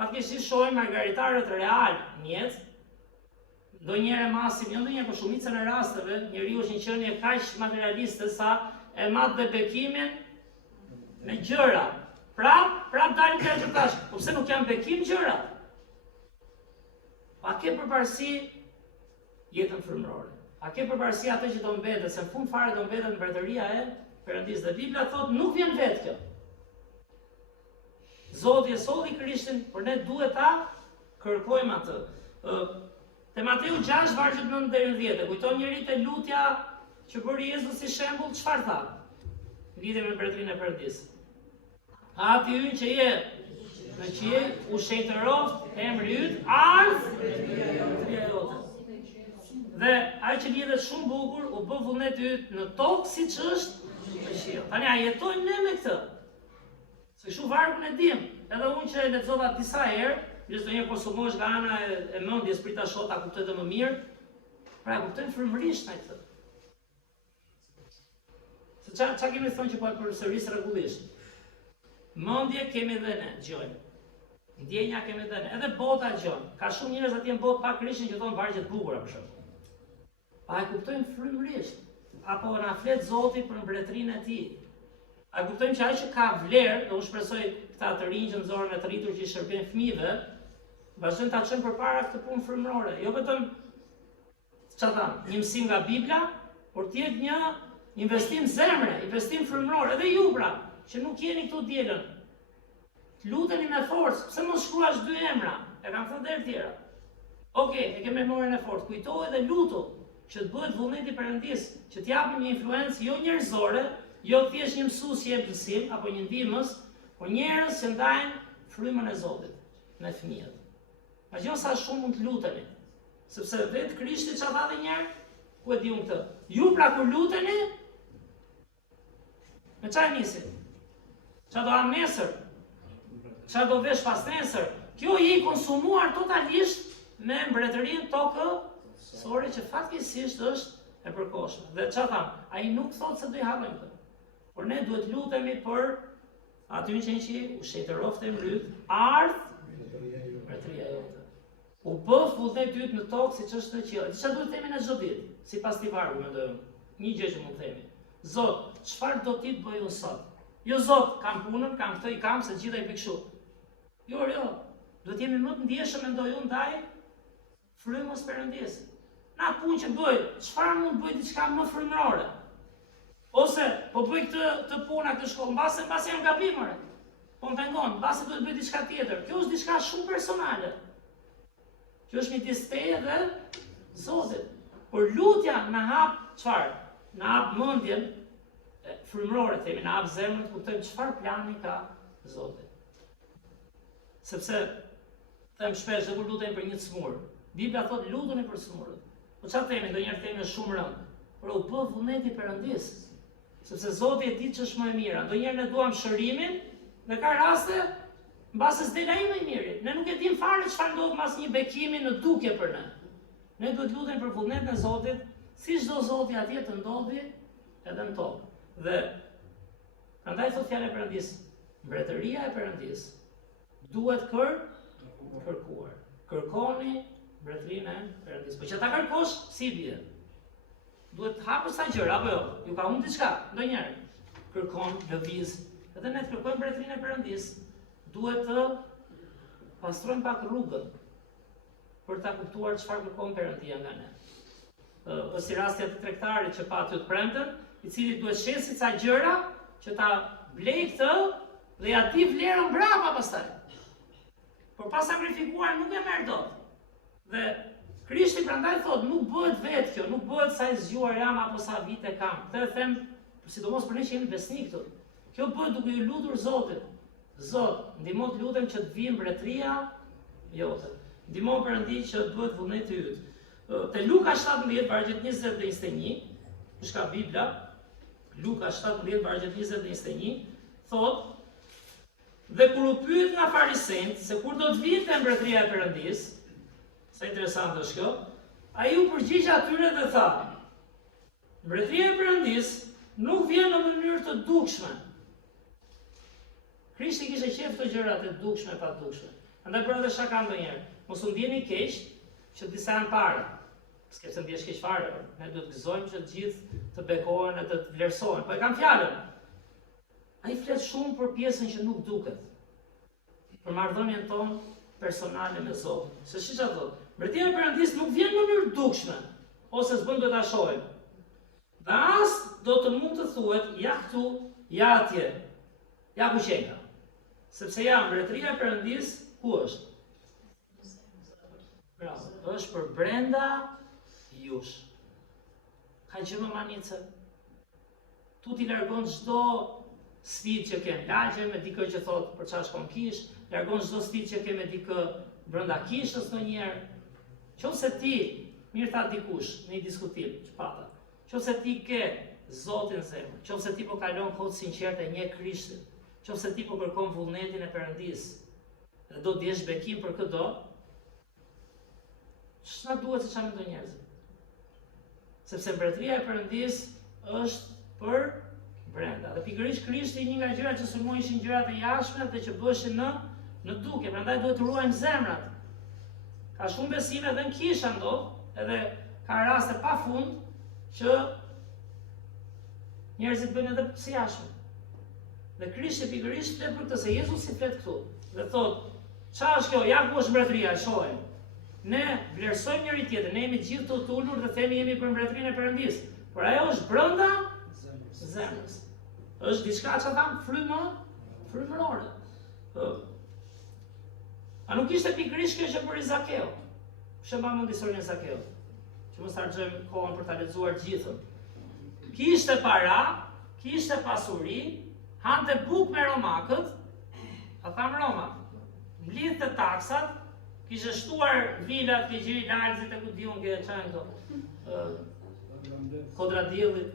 Fatkeqësisht shohim margaritarët real në jetë, ndonjëherë masim, jo ndonjëherë, por shumicën e rasteve, njeriu është një qenie kaq materialiste sa e mat dhe bekimin me gjëra. Prap dalin të tash, po pse nuk janë bekim gjërat? A ke përparësi jetën frymërore? A ke përparësi atë që do mbetet, se në fund fare do mbetet mbretëria e Perëndisë. Dhe Bibla thotë nuk vjen vetë kjo. Zoti e solli Krishtin, por ne duhet ta kërkojmë atë. Te Mateu 6 vargjet 9 deri në 10, kujton njëri te lutja që bëri Jezusi si shembull, çfarë tha? Lidhje me mbretërinë e Perëndisë. Ati ynë që je në qiell, u shejtëroft emri yt, ardh mbretëria jote. Dhe ai që lidhet shumë bukur, u bë vullneti yt në tokë siç është në qiell. Tani a jetojmë ne me këtë? Se kështu vargun e dim. Edhe unë që e lexova disa herë, nëse ndonjëherë konsumohesh nga ana e mendjes për ta shoh ta kuptoj të më mirë, pra e kuptoj frymërisht ai këtë. Se çfarë kemi thënë që po e përsëris rregullisht. Mendje kemi dhe ne, gjojmë. Ndjenja kemi dhe ne, edhe bota gjojmë. Ka shumë njerëz atje në botë pa Krishtin që thonë vargje të bukura për shembull. Pa e kuptojmë frymërisht. Apo na flet Zoti për mbretërinë e Tij. A kuptojmë që ai që ka vlerë, do u shpresoj këta të rinj që nxorën e të rritur që i shërben fëmijëve, vazhdojnë ta çojnë përpara këtë punë frymërore. Jo vetëm çfarë thamë, një mësim nga Bibla, por të jetë një investim zemre, investim frymëror. Edhe ju pra, që nuk jeni këtu dielën. Luteni me forcë, pse mos shkruash 2 emra? E kam thënë deri tjera. Okej, e ke memorien e fortë, kujtohu dhe lutu që të bëhet vullneti Perëndisë, që të japim një influencë jo njerëzore, jo thjesht një mësues që jep mësim apo një ndihmës, por njerëz që ndajnë frymën e Zotit me fëmijët. Imagjino sa shumë mund të luteni, sepse vetë Krishti çfarë tha edhe një herë, ku e di unë këtë. Ju pra kur luteni, me çfarë nisi? Çfarë do ham nesër? Çfarë do vesh pas nesër? Kjo je i konsumuar totalisht me mbretërinë tokësore që fatkeqësisht është e përkohshme. Dhe çfarë tham? Ai nuk thotë se do i hapim këtë. Por ne duhet lutemi për aty në qenë u shetërofte e mbyt, ardh mbretëria jote. U bë vullnet dytë në tokë siç është në qiell. Çfarë duhet themi në çdo ditë? Sipas këtij vargu mendoj unë. Një gjë që mund të themi. Zot, çfarë do ti të bëj unë sot? Jo Zot, kam punën, kam këtë, i kam se gjitha i pikëshu. Jo. Duhet jemi më të ndjeshëm mendoj unë ndaj frymës Perëndis. Na punë që bëj, çfarë mund bëj diçka më frymërore? Ose po bëj këtë punë këtë shkollë, mbase jam gabimore. Po më pengon, mbase duhet bëj diçka tjetër. Kjo është diçka shumë personale. Kjo është midis teje dhe Zotit. Por lutja na hap çfarë? Na hap mendjen frymërore, themi, na hap zemrën të kuptojmë çfarë plani ka Zoti. Sepse them shpesh se kur lutem për një smur, Bibla thotë lutuni për smurët. Po çfarë themi, ndonjëherë themi është shumë rënd. Por u bë vullneti Perëndis. Sepse Zoti e di ç'është më e mira. Ndonjëherë ne duam shërimin, dhe ka raste mbase s'del ai më i miri. Ne nuk e dim fare çfarë ndodh mas një bekimi në dukje për ne. Ne duhet lutem për vullnetin e Zotit, si çdo Zoti atje të ndodhi edhe në tokë. Dhe prandaj thotë fjala e Perëndis, mbretëria e Perëndis duhet kërkuar. Kërkoni mbretërinë e Perëndis. Po që ta kërkosh, si bie? Duhet të hapësh sa gjëra, apo jo? Ju ka humbur diçka, ndonjëherë. Kërkon, lëviz. Edhe ne të kërkojmë mbretërinë e Perëndis, duhet të pastrojmë pak rrugën për ta kuptuar çfarë kërkon Perëndia nga ne. Është si rasti të tregtarit që pa aty të premten, i cili duhet shesë ca gjëra që ta blej këtë dhe ja di vlerën brapa pastaj. Por pas sakrifikuar nuk e merr dot. Dhe Krishti prandaj thotë, nuk bëhet vetë kjo, nuk bëhet sa i zgjuar jam apo sa vite kam. Këtë e them, sidomos për ne që jemi besnik këtu. Kjo bëhet duke ju lutur Zotit. Zot, ndihmo të lutem që të vijë mbretëria jote. Ndihmo Perëndi që të bëhet vullneti yt. Te Luka 17 vargjet 20 dhe 21, kush ka Bibla, Luka 17 vargjet 20 dhe 21, thotë: dhe kur u pyet nga farisejt se kur do të vinte mbretëria e Perëndis, sa interesant është kjo, ai u përgjigj atyre dhe tha: mbretëria e Perëndis nuk vjen në mënyrë të dukshme. Krishti kishte qejf këto gjëra të dukshme pa dukshme. Andaj për edhe shaka ndonjëherë, mos u ndjeni keq që disa janë parë. S'ke pse ndjesh keq fare, ne duhet të gëzojmë që të gjithë të bekohen e të vlerësohen. Po e kam fjalën. Ai flet shumë për pjesën që nuk duket. Për marrëdhënien tonë personale me Zotin. Se çfarë thotë? Mbretëria e Perëndis nuk vjen në mënyrë dukshme, ose s'bën duhet ta shohim. Dhe as do të mund të thuhet ja këtu, ja atje, ja ku qenka. Sepse ja mbretëria e Perëndis ku është? Bravo, është për brenda jush. Ka gjë më manice. Tu t'i largon çdo sfidë që ke në lagje me dikë që thotë për çfarë shkon kish, largon çdo sfidë që ke me dikë brenda kishës ndonjëherë. Qofse ti, mirë tha dikush në një diskutim që pata, qofse ti ke Zotin në zemër, qofse ti po kalon kohë sinqerte e njeh Krishtin, qofse ti po kërkon vullnetin e Perëndis dhe do t'jesh bekim për këtë, ç'na duhet se çfarë mendojnë njerëzit? Sepse mbretëria e Perëndis është për brenda. Dhe pikërisht Krishti një nga gjërat që sulmojnë gjërat e jashtme dhe që bëheshin në dukje, prandaj duhet të ruajmë zemrat. Ka shumë besime edhe në kisha ndodh, edhe ka raste pafund që njerëzit bëjnë edhe si jashtme. Dhe Krishti pikërisht flet për këtë, se Jezusi flet këtu dhe thotë, çfarë është kjo? Ja ku është mbretëria, e shohim. Ne vlerësojmë njëri tjetrin, ne jemi gjithë të tulur dhe themi jemi për mbretërinë e Perëndis. Por ajo është brenda zemrës. Është diçka që tham frymërore. A nuk ishte pikërisht kjo që bëri Zakeu? Shemba mund historinë e Zakeut, që mos harxojmë kohën për ta lexuar gjithën. Kishte para, kishte pasuri, hante bukë me romakët, a tham Roma, mblidhte taksat, kishte shtuar vilat, ligjëri largëzit e ku diun që çajnë këto. Kodradillit.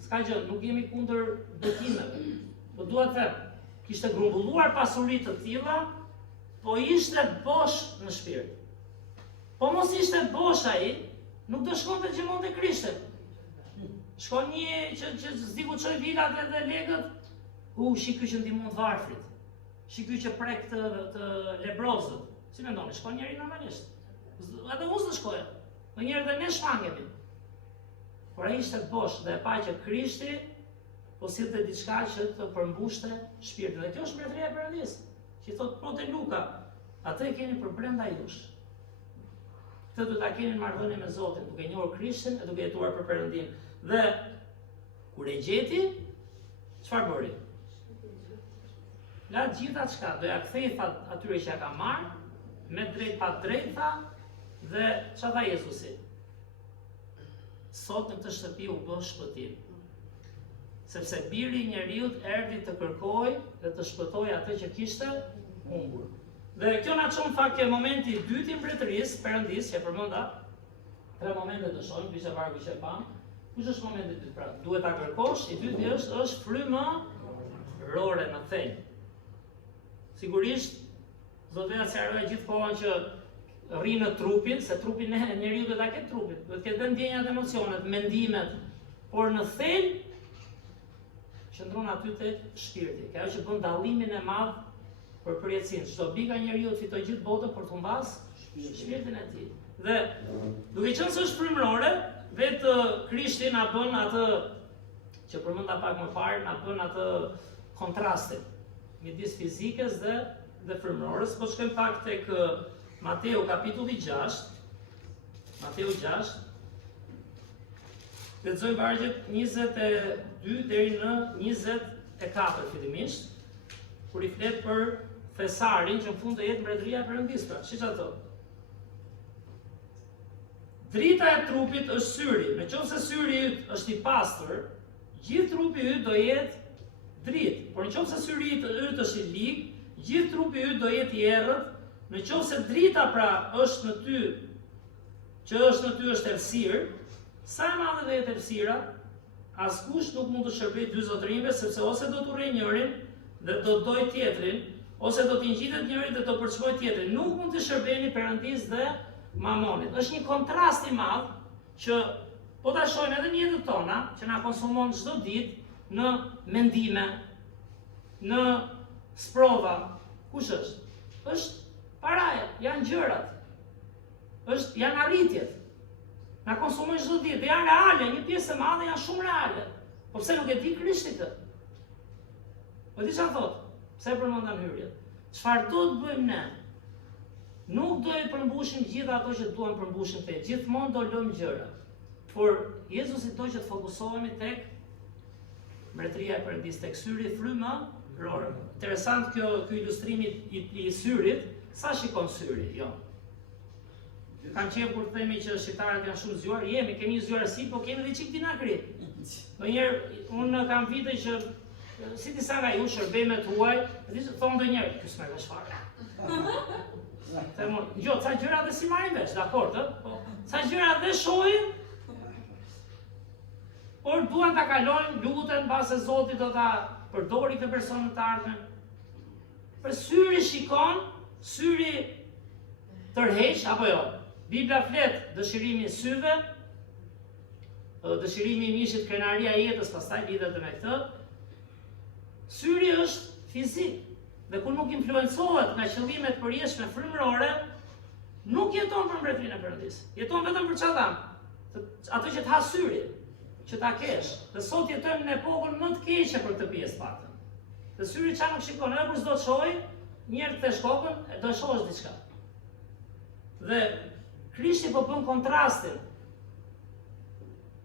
S'ka gjë, nuk jemi kundër bekimeve. Po dua të them, kishte grumbulluar pasuri të tilla, po ishte bosh në shpirt. Po mos ishte bosh ai, nuk do shkonte gjemon te Krishti. Shkon një që s'di ku çoj vilat edhe legët, Shiky që ndihmon të varfrit. Shiky që prek të lebrozët. Si mendoni, shkon njëri normalisht. Edhe unë s'do shkoja. Në njerë dhe ne shmangemi. Por ai ishte të bosh dhe e pa që Krishti po sillte diçka që të përmbushte shpirtin. Dhe kjo është mbretëria e Perëndisë. Që thot po te Luka, atë e keni për brenda jush. Këtë do ta keni në marrëdhënie me Zotin, duke njohur Krishtin e duke jetuar për Perëndin. Dhe kur e gjeti, çfarë bëri? La gjitha çka, do ja kthej atyre që ja ka marrë, me drejt pa drejt tha, dhe çfarë tha Jezusi? Sot në këtë shtëpi u bë shpëtim. Sepse biri i njeriut erdhi të kërkojë dhe të shpëtojë atë që kishte humbur. Dhe kjo na çon fakt ke momenti i dytë i mbretërisë Perëndisë, që përmenda 3 momente të shohim, bisha vargu që e pam. Kush është momenti i dytë? Pra, duhet ta kërkosh, i dytë është frymërore në thënë. Sigurisht, Zotia sqaroi gjithkohën që rri në trupin, se trupin njeriu do ta ketë trupin, do të ketë ndjenjat, emocionet, mendimet, por në thënë qëndron aty tek shpirti. Kjo që bën dallimin e madh për përjetësinë. Çdo bika njeriu fiton gjithë botën për të humbas shpirtin e tij. Dhe duke qenë se është frymërore, vetë Krishti na bën atë që përmenda pak më parë, na bën atë kontrastin midis fizikës dhe frymërores. Po shkojmë pak tek Mateu kapitulli 6. Mateu 6. Lexojmë vargjet 22 deri në 24 fillimisht, kur i flet për thesarin që në fund do jetë mbretëria e Perëndisë. Pra, siç ato. Drita e trupit është syri. Nëse syri yt është i pastër, gjithë trupi yt do jetë dritë. Por nëse syri yt është i ligë, gjithë trupi yt do jetë i errët. Nëse drita pra është në ty, që është në ty është errësirë, sa e madhe do jetë errësira, askush nuk mund të shërbejë dy zotërinjve, sepse ose do të urrejë njërin dhe do të dojë tjetrin, ose do të ngjitet njëri dhe do të përçmojë tjetrin. Nuk mund të shërbeni Perëndisë dhe Mamonit. Është një kontrast i madh që po ta shohim edhe në jetën tona, që na konsumon çdo ditë në mendime, në sprova. Kush është? Është paraja, janë gjërat. Janë arritjet. Na konsumojnë çdo ditë, janë reale, një pjesë e madhe janë shumë reale. Po pse nuk e di Krishti këtë? Po di çfarë thot? Pse përmendan hyrjet? Çfarë do të bëjmë ne? Nuk do e përmbushim gjithë ato që duan përmbushim te. Gjithmonë do lëmë gjëra. Por Jezusi do që të fokusohemi tek mbretëria e Perëndisë, tek syri frymëror. Interesant ky ilustrimi i syrit, sa shikon syri, jo. Kanë qenë kur themi që shqiptarët janë shumë zgjuar, kemi një zgjuarësi, po kemi edhe çik dinakri. Ndonjëherë unë kam vite që si disa nga ju shërbimet huaj, thonë ndonjëherë, ky s'më vesh fare. Jo, ca gjëra dhe si marrin vesh, dakord, po ca gjëra dhe shohin, por duan ta kalojnë, luten mbase Zoti do ta përdori këtë person në të ardhmen. Për syri shikon, syri tërheq apo jo? Bibla flet dëshirimi i syve, dëshirimi i mishit, krenaria e jetës, pastaj lidhet me këtë. Syri është fizik, dhe kur nuk influencohet nga qëllimet përjetshme frymërore, nuk jeton për mbretërinë e Perëndisë. Jeton vetëm për çfarë tham? Ato që të ha syri, që ta kesh. Dhe sot jetojmë në epokën më të keqe për këtë pjesë paktën. Dhe syri çfarë nuk shikon, edhe kur s'do të shohë, një herë të thesh kokën, do shohësh diçka. Dhe Krishti po bën kontrastin.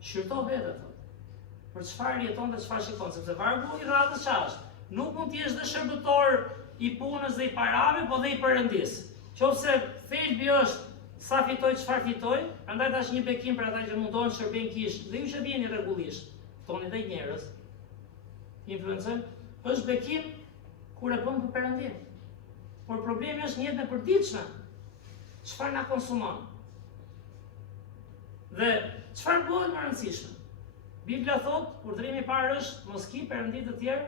Shqyrto vetë ato. Për çfarë jeton dhe çfarë shikon, sepse vargu i radhës ç'është. Nuk mund të jesh dhe shërbëtor i punës dhe i parave, po dhe i Perëndisë. Qofse thelbi është sa fitoj, çfarë fitoj, prandaj tash një bekim për ata që mundohen shërbejnë kish, dhe ju që vjeni rregullisht, ftoni dhe njerëz. Influencojnë, është bekim kur e bën për Perëndinë. Por problemi është në jetën e përditshme. Çfarë na konsumon? Dhe çfarë bëhet më rëndësishme? Bibla thot, urdhrimi i parë është mos ki perëndi të tjerë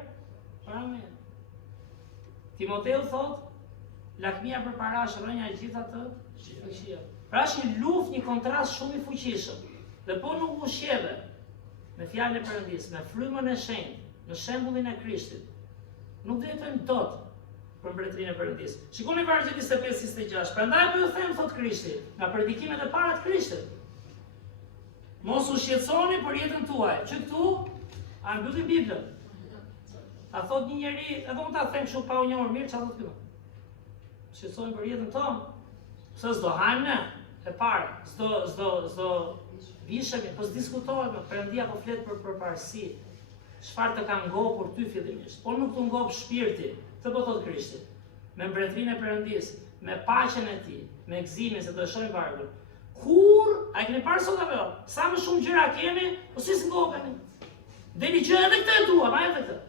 para meje. Timoteu thot, lakmia përpara është rënja e gjitha të këqija. Pra është një luftë, një kontrast shumë i fuqishëm. Dhe po nuk ushqeve me fjalën e Perëndisë, me frymën e shenjtë, në shembullin e Krishtit, nuk do jetojmë dot për mbretërinë e Perëndisë. Shikoni vargje 25-26. Prandaj po ju them, thot Krishti, nga predikimet e para të Krishtit. Mos u shqetësoni për jetën tuaj. Që këtu a mbyllim Biblën. A thot një njeri, edhe unë ta them kështu pa u njohur mirë, çfarë thot këtu? Shqetësoni për jetën tonë. Pse s'do hajmë ne? E para, s'do vishemi, po s'diskutohet me Perëndia, po flet për parësi. Çfarë të ka ngopur ty fillimisht? Po nuk të ngop shpirti. Të po thot Krishti. Me mbretërinë e Perëndisë, me paqen e tij, me gëzimin se do të shohim vargun. Kur, a keni parë sot apo jo? Sa më shumë gjëra kemi, po si s'ngopemi. Deli gjë edhe këtë e dua, ma edhe këtë.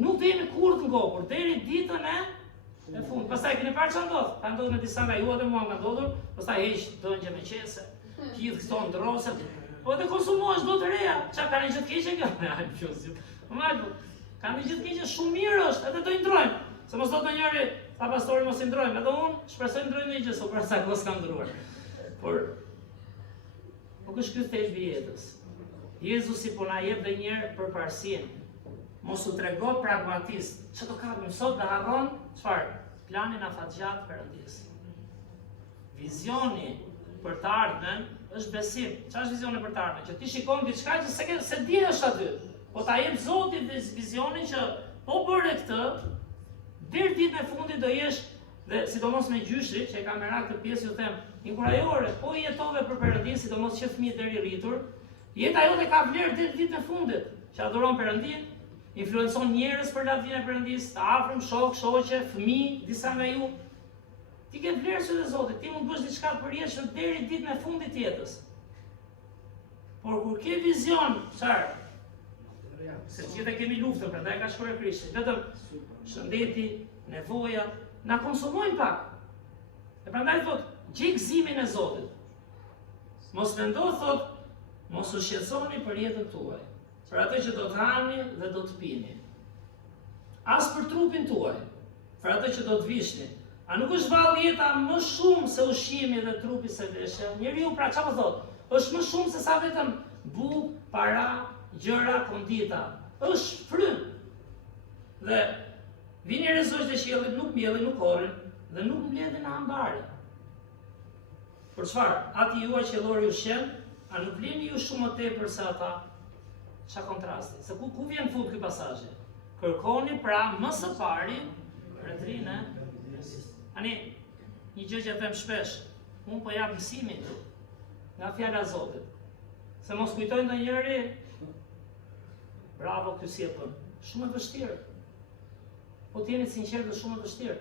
Nuk të jemi kur të ngopur, deri ditën e fund. Pastaj keni parë çfarë ndodh? Ka ndodhur me disa nga ju, edhe mua ka ndodhur, pastaj heq dëngje me qese, gjithë këto ndroset. Po të konsumosh do të reja, çka kanë gjë të keqe kjo? Ai qoftë. Kanë gjë të keqe shumë mirë është, edhe do i ndrojmë. Se mos do të njëri, ta pastori mos i ndrojmë, edhe unë shpresoj ndrojmë një gjë, so për sa kohë kam ndruar. Por kështë ky thjesht i jetës. Jezusi po na jep edhe një herë përparësinë. Mos u trego pragmatist. Çfarë do kapim sot dhe harron çfarë? Planin afatgjat Perëndisë. Vizioni për të ardhmen është besim. Çfarë është vizioni për të ardhmen? Që ti shikon diçka që se di është aty. Po ta jep Zoti vizionin që po bëre këtë, deri ditën e fundit do jesh, dhe sidomos me gjyshi, që e kam merak këtë pjesë ju them, inkurajore, po jetove për Perëndinë, sidomos që fëmijët deri rritur, jeta jote ka vlerë deri ditën e fundit, që adhuron Perëndinë, influencon njerëz për lavdinë e Perëndisë, të afërm, shok, shoqe, fëmijë, disa nga ju. Ti ke vlerë së Zotit, ti mund të bësh diçka të përjetshme deri ditën e fundit të jetës. Por kur ke vizion, çfarë? Se gjithë kemi luftën, prandaj ka shkruar Krishti. Vetëm shëndeti, nevoja, na konsumojnë pak. E prandaj thot, gjej gëzimin e Zotit. Mos mendo, thot, mos u shqetësoni për jetën tuaj, për atë që do të hani dhe do të pini. As për trupin tuaj, për atë që do të vishni. A nuk është vallë jeta më shumë se ushqimi dhe trupi se veshja? Njeriu pra çfarë thot? Është më shumë se sa vetëm bukë, para, gjëra, kondita. Është frym. Dhe vini rezogj të qiellit, nuk mbjellin, nuk korrin, dhe nuk mbledhin në ambare. Për çfarë? Ati juaj qiellori ju shën, a nuk bleni ju shumë më tepër se ata? Çfarë kontrasti? Se ku vjen fut ky pasazh? Kërkoni pra më së pari mbretërinë. Ani, një gjë që them shpesh, unë po jap mësimin nga fjala e Zotit. Se mos kujtojnë ndonjëri, bravo ky si e bën. Shumë e vështirë. Po të jeni sinqertë, është shumë e vështirë.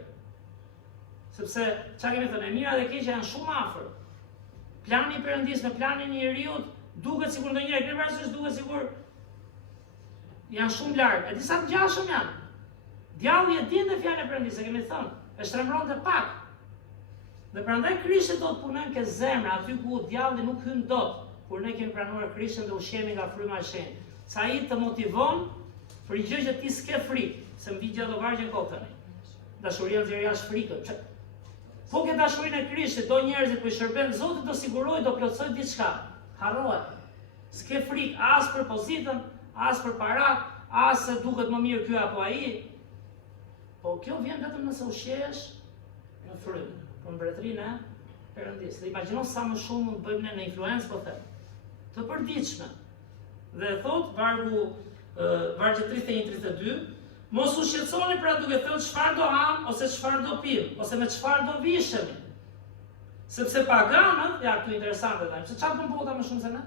Sepse çka kemi thënë, e mira dhe e keqja janë shumë afër. Plani i Perëndisë me planin e njeriu duket sikur ndonjëherë keni parasysh duket sikur janë shumë larg. E disa të gjashëm janë. Djalli e dinte fjalën e Perëndisë, e kemi thënë, e shtrembronte pak. Dhe prandaj Krishti do të punojnë ke zemra aty ku djalli nuk hyn dot, kur ne kemi pranuar Krishtin dhe ushqemi nga fryma e shenjtë. Sa ai të motivon për një gjë që ti s'ke frikë, se mbi gjatë vargje kot tani. Dashuria nxjerr jashtë frikën. Po ke dashurinë e Krishtit, do njerëzit po i shërben Zotit, do siguroj, do plotësoj diçka. Harrohet. S'ke frikë as për pozitën, as për parat, as se duket më mirë ky apo ai. Po kjo vjen vetëm nëse ushqehesh në frymë, për mbretërinë e Perëndisë. Dhe imagjino sa më shumë mund bëjmë ne në influencë, po them. Të përditshme. Dhe thot vargje 31-32, mos u shqetësoni pra duke thënë çfarë do ham ose çfarë do pim, ose me çfarë do vishemi. Sepse paganët, ja këtu interesante tani, se çfarë bën bota më shumë se ne?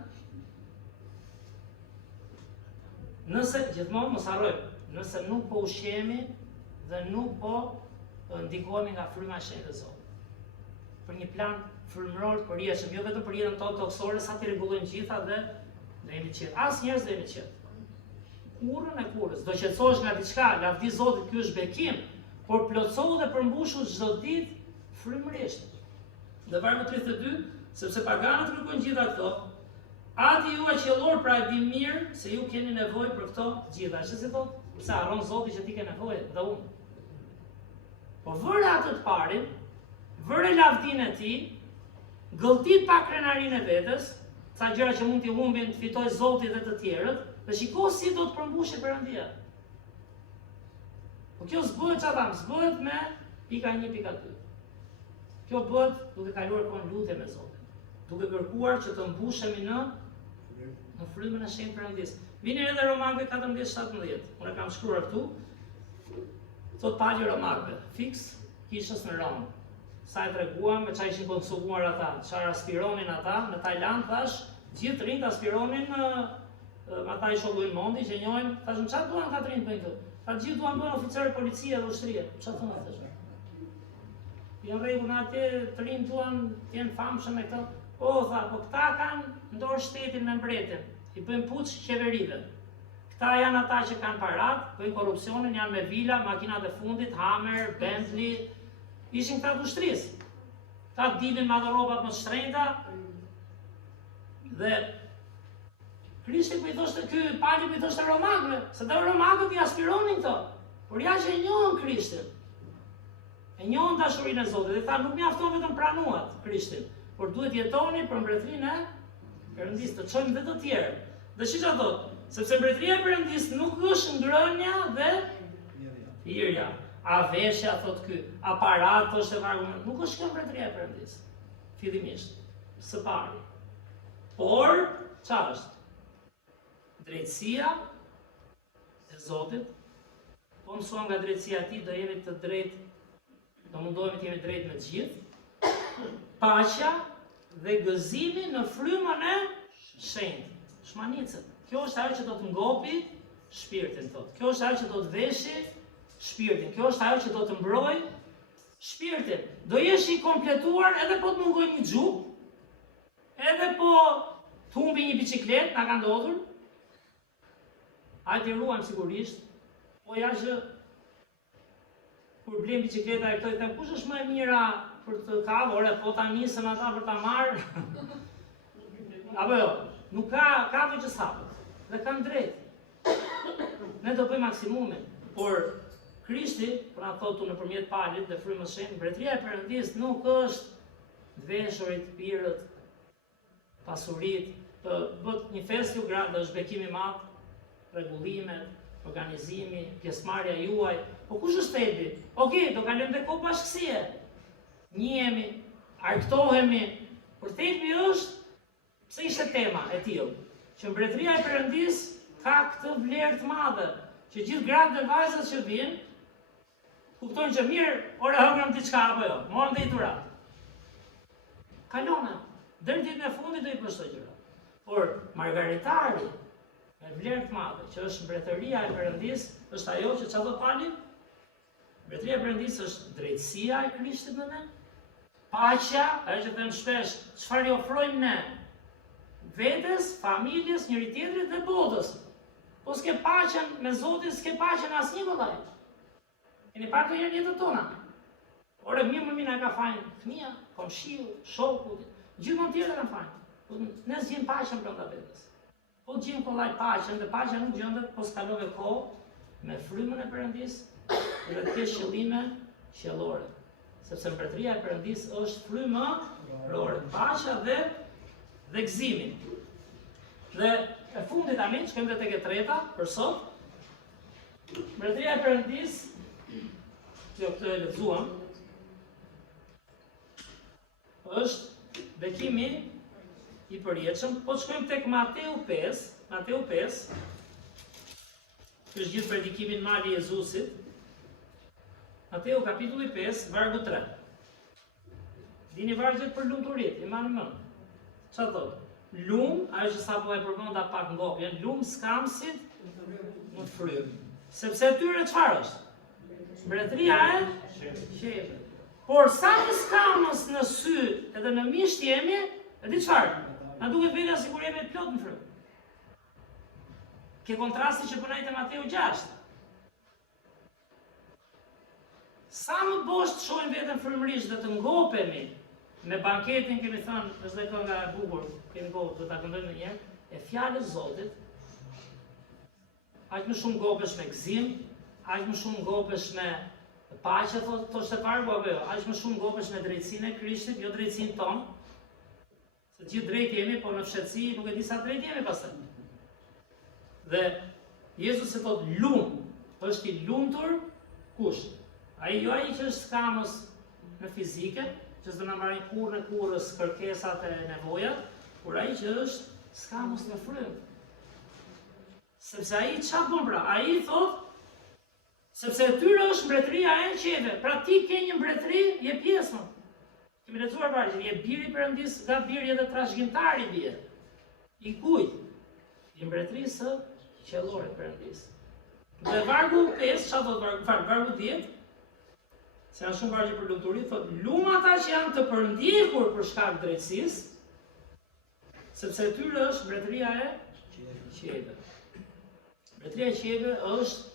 Nëse gjithmonë mos harrojmë, nëse nuk po ushqemi dhe nuk po ndikohemi nga fryma e shenjtë e Zotit. Për një plan frymëror të përjetshëm, jo vetëm për jetën tonë toksore, sa ti rregullojmë gjitha dhe jemi qetë. As njerëz dhe jemi qetë. Kurrën e kurrës, do qetësohesh nga diçka, lavdi Zotit, ky është bekim, por plotësohu dhe përmbushu çdo ditë frymërisht. Dhe vargu 32, sepse paganët kërkojnë gjitha këto, ati juaj qiellor pra e di mirë se ju keni nevojë për këto gjitha. Është si thotë, se harron Zoti që ti ke nevojë dhe unë. Po vëre atë të parin, vëre lavdinë e tij, gëlltit pa krenarinë e vetes, ca gjëra që mund t'i humbin, të fitoj Zoti dhe të tjerët, Dhe shiko si do të përmbushe Perëndia. Po kjo s'bëhet çfarë tham, s'bëhet me pika 1, pika 2. Kjo bëhet duke kaluar kohën lutje me Zotin, duke kërkuar që të mbushemi në frymën e shenjtë Perëndis. Vini edhe Romanëve 14:17. Unë kam shkruar këtu. Thot Pali Romanëve, fiks kishës në Rom. Sa e treguam me çfarë ishin konsumuar ata, çfarë aspironin ata në Tajland, thash, gjithë rinjt aspironin ata i shkolluin mondi që njohin, thashun çfarë duan ata rinjt bëjnë këtu? Ata gjithë duan bëjnë oficerë policie dhe ushtrie. Çfarë thonë ata? Janë rregull atje, të rinjt duan të jenë famshëm me këto. O, tha, po këta kanë ndorë shtetin me mbretin, i bëjnë puç qeverive. Këta janë ata që kanë parat, bëjnë korrupsionin, janë me vila, makinat e fundit, Hammer, Bentley, ishin këta të ushtrisë. Ta dilin me ato rrobat më të shtrenjta dhe Krishti po i thoshte ky, Pali po i thoshte romakëve, se të romakët i aspironin këto, por ja që e njohën Krishtin. E njohën dashurinë e Zotit dhe tha nuk mjafton vetëm pranuat Krishtin, por duhet jetoni për mbretërinë e Perëndisë, të çojmë dhe të tjerë. Dhe çfarë thot? Sepse mbretëria e Perëndisë nuk është ngrënia dhe hyrja. A veshja, thot ky, aparat, është e argument. Nuk është kjo mbretëria e Perëndisë. Fillimisht, së pari. Por, çfarë është? Drejtësia e Zotit. Po mësuam nga drejtësia e tij, do jemi të drejtë, do mundohemi të jemi drejtë me të gjithë. Paqja dhe gëzimi në frymën e shenjtë. Shmanicët. Kjo është ajo që do të ngopi shpirtin, thot. Kjo është ajo që do të veshi shpirtin. Kjo është ajo që do të mbrojë shpirtin. Do jesh i kompletuar edhe po të mungoj një xhuk, edhe po të humbi një biçikletë, na ka ndodhur. Hajde ruajm sigurisht, po ja që kur blem biçikleta e këto i them kush është më e mira për të kallë, ore po ta nisën ata për ta marrë. Apo jo, nuk ka të që sapët, dhe kanë drejtë. Ne do bëjmë maksimumin, por Krishti, për na thotu nëpërmjet Palit dhe frymës së shenjtë, mbretëria e Perëndisë nuk është veshurit, pirët, pasurit, të bët një fest ju gratë, dhe është bekimi madh, rregullimet, organizimi, pjesëmarrja juaj. Po kush është thelbi? Okej, do kalojmë te kohë bashkësie. Njihemi, arktohemi, por thelbi është, pse ishte tema e tillë, që mbretëria e Perëndisë ka këtë vlerë të madhe, që gjithë gratë dhe vajzat që vinë, kuptojnë që mirë, ore hëngrëm diçka apo jo, morëm dhe i turat. Kalona, deri ditën e fundit do i bësh gjëra. Por margaritari me vlerë të madhe, që është mbretëria e Perëndisë, është ajo që çfarë do Pali? Mbretëria e Perëndisë është drejtësia e Krishtit në ne, paqja, ajo që them shpesh, çfarë i ofrojmë ne vetes, familjes, njëri tjetrit dhe botës. Po s'ke paqen me Zotin, s'ke paqen asnjë vëllai. Keni parë të jenë jetën tona. Ore mirë më mirë ka fajin fëmia, komshiu, shoku, gjithmonë tjerë kanë fajin. Ne s'gjejmë paqen brenda vetes. Po gjejmë kollaj paqen, dhe paqja nuk gjendet po s'kalove kohë me frymën e Perëndisë dhe të kesh qëllime qiellore. Sepse mbretëria e Perëndisë është fryma qiellore, paqja dhe gëzimi. Dhe e fundit amin, shkojmë dhe tek e treta për sot. Mbretëria e Perëndisë, jo këtë e lexuam, është bekimi i përjetshëm. Po shkojmë tek Mateu 5, është gjithë predikimin mali i Jezusit. Mateu kapitulli 5, vargu 3. Dini vargjet për lumturit, i marrni mend. Çfarë thotë? Lum, ajo që sapo e përmenda pak ngopjen, lum skamsit në frymë. Sepse atyre çfarë është? Mbretëria e shenjtë. Por sa të skamës në sy edhe në misht jemi, e di çfarë? Na duket vetja sikur jemi plot në frymë. Ke kontrasti që punoi te Mateu 6. Sa më bosh të shohim veten frymërisht dhe të ngopemi me banketin, kemi thënë, është dhe kënga e bukur, kemi kohë të ta këndojmë ndonjëherë, e fjalës Zotit, aq më shumë ngopesh me gëzim, aq më shumë ngopesh me paqe, thoshte Pargu apo jo, aq më shumë ngopesh me drejtsinë e Krishtit, jo drejtsinë tonë. Se gjithë drejt jemi, po në fshehtësi nuk e di sa drejt jemi pastaj. Dhe Jezusi thot lum, është i lumtur kush? Ai jo ai që është skamës në fizike, që s'do na marrin kurrë në kurrës kërkesat e nevojat, por ai që është skamës në frymë. Sepse ai çfarë bën pra? Ai thot sepse tyre është mbretëria e qeve, pra ti ke një mbretëri, je pjesë. Kemi lexuar vargje, je biri i Perëndis, nga biri edhe trashëgimtari bie. I kujt? I mbretërisë së qellore të Perëndis. Dhe vargu 5, çfarë thot vargu 10? Se janë shumë vargje për lumturi, thot lum ata që janë të përndjekur për shkak të drejtësisë, sepse tyre është mbretëria e qeve. Mbretëria e qeve është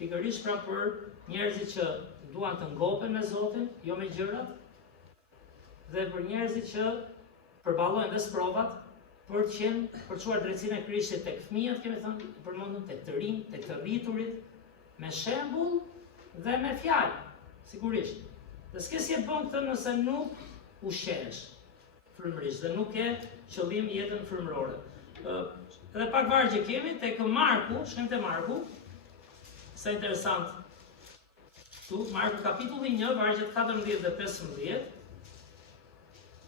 pikërisht pra për njerëzit që duan të ngopen me Zotin, jo me gjërat, dhe për njerëzit që përballojnë dhe sprovat për të çuar drejtsinë e Krishtit tek fëmijët, kemi thënë, përmendëm tek të rinj, tek të rriturit, me shembull dhe me fjalë, sigurisht. Dhe s'ke si e bën këtë nëse nuk ushqehesh frymërisht dhe nuk ke qëllim jetën frymërore. Edhe pak vargje kemi tek Marku, shkojmë te Marku. Sa interesant. Tu Marku kapitulli 1, vargjet 14 dhe 15.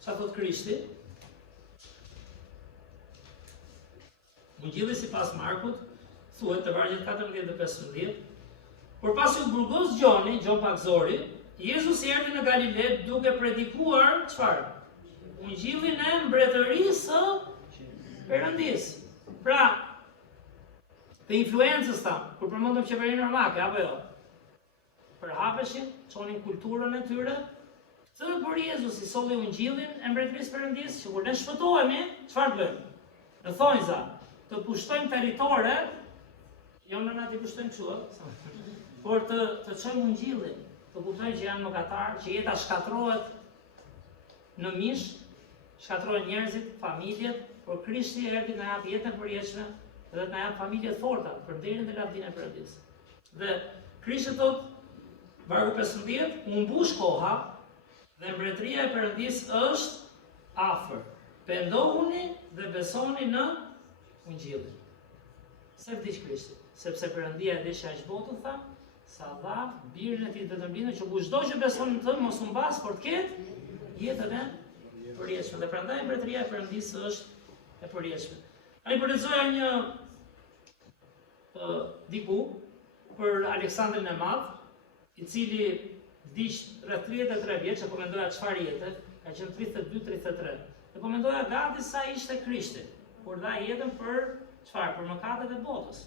Çfarë thot Krishti? Ungjilli sipas Markut thuhet te vargjet 14 dhe 15. Por pasi u burgos Gjoni, Gjon Pakzori, Jezusi erdhi në Galile duke predikuar çfarë? Ungjillin e mbretërisë së Perëndis. Pra, të influencës ta, kur përmendëm qeverinë romake, apo jo? Përhapeshin, çonin kulturën e tyre. Këtë për Jezusi solli ungjillin e mbretërisë Perëndis, që kur ne shpëtohemi, çfarë bëjmë? Në thonjza, të pushtojmë territore, jo në na të pushtojmë kështu, por të çojmë ungjillin, të kuptojmë që janë mëkatar, që jeta shkatrohet në mish, shkatrohen njerëzit, familjet, por Krishti erdhi na jap jetën e përjetshme dhe na jap familje të forta për derën e lavdinë e Perëndis. Dhe Krishti thot, vargu 15, u mbush koha dhe mbretëria e Perëndis është afër. Pendohuni dhe besoni në ungjillin. Se vdiq Krishti, sepse Perëndia e dish aq botën tha, sa dha birin e tij të vetëmbinën që kushdo që beson në të mos u mbas, por të ketë jetën e përjetshme. Dhe prandaj mbretëria e Perëndis është e përjetshme. Ai po lexoja një diku për Aleksandrin e Madh, i cili vdiq rreth 33 vjeç, apo mendoja çfarë jete, ka qenë 32-33. Dhe po mendoja gati sa ishte Krishti, kur dha jetën për çfarë? Për mëkatet e botës.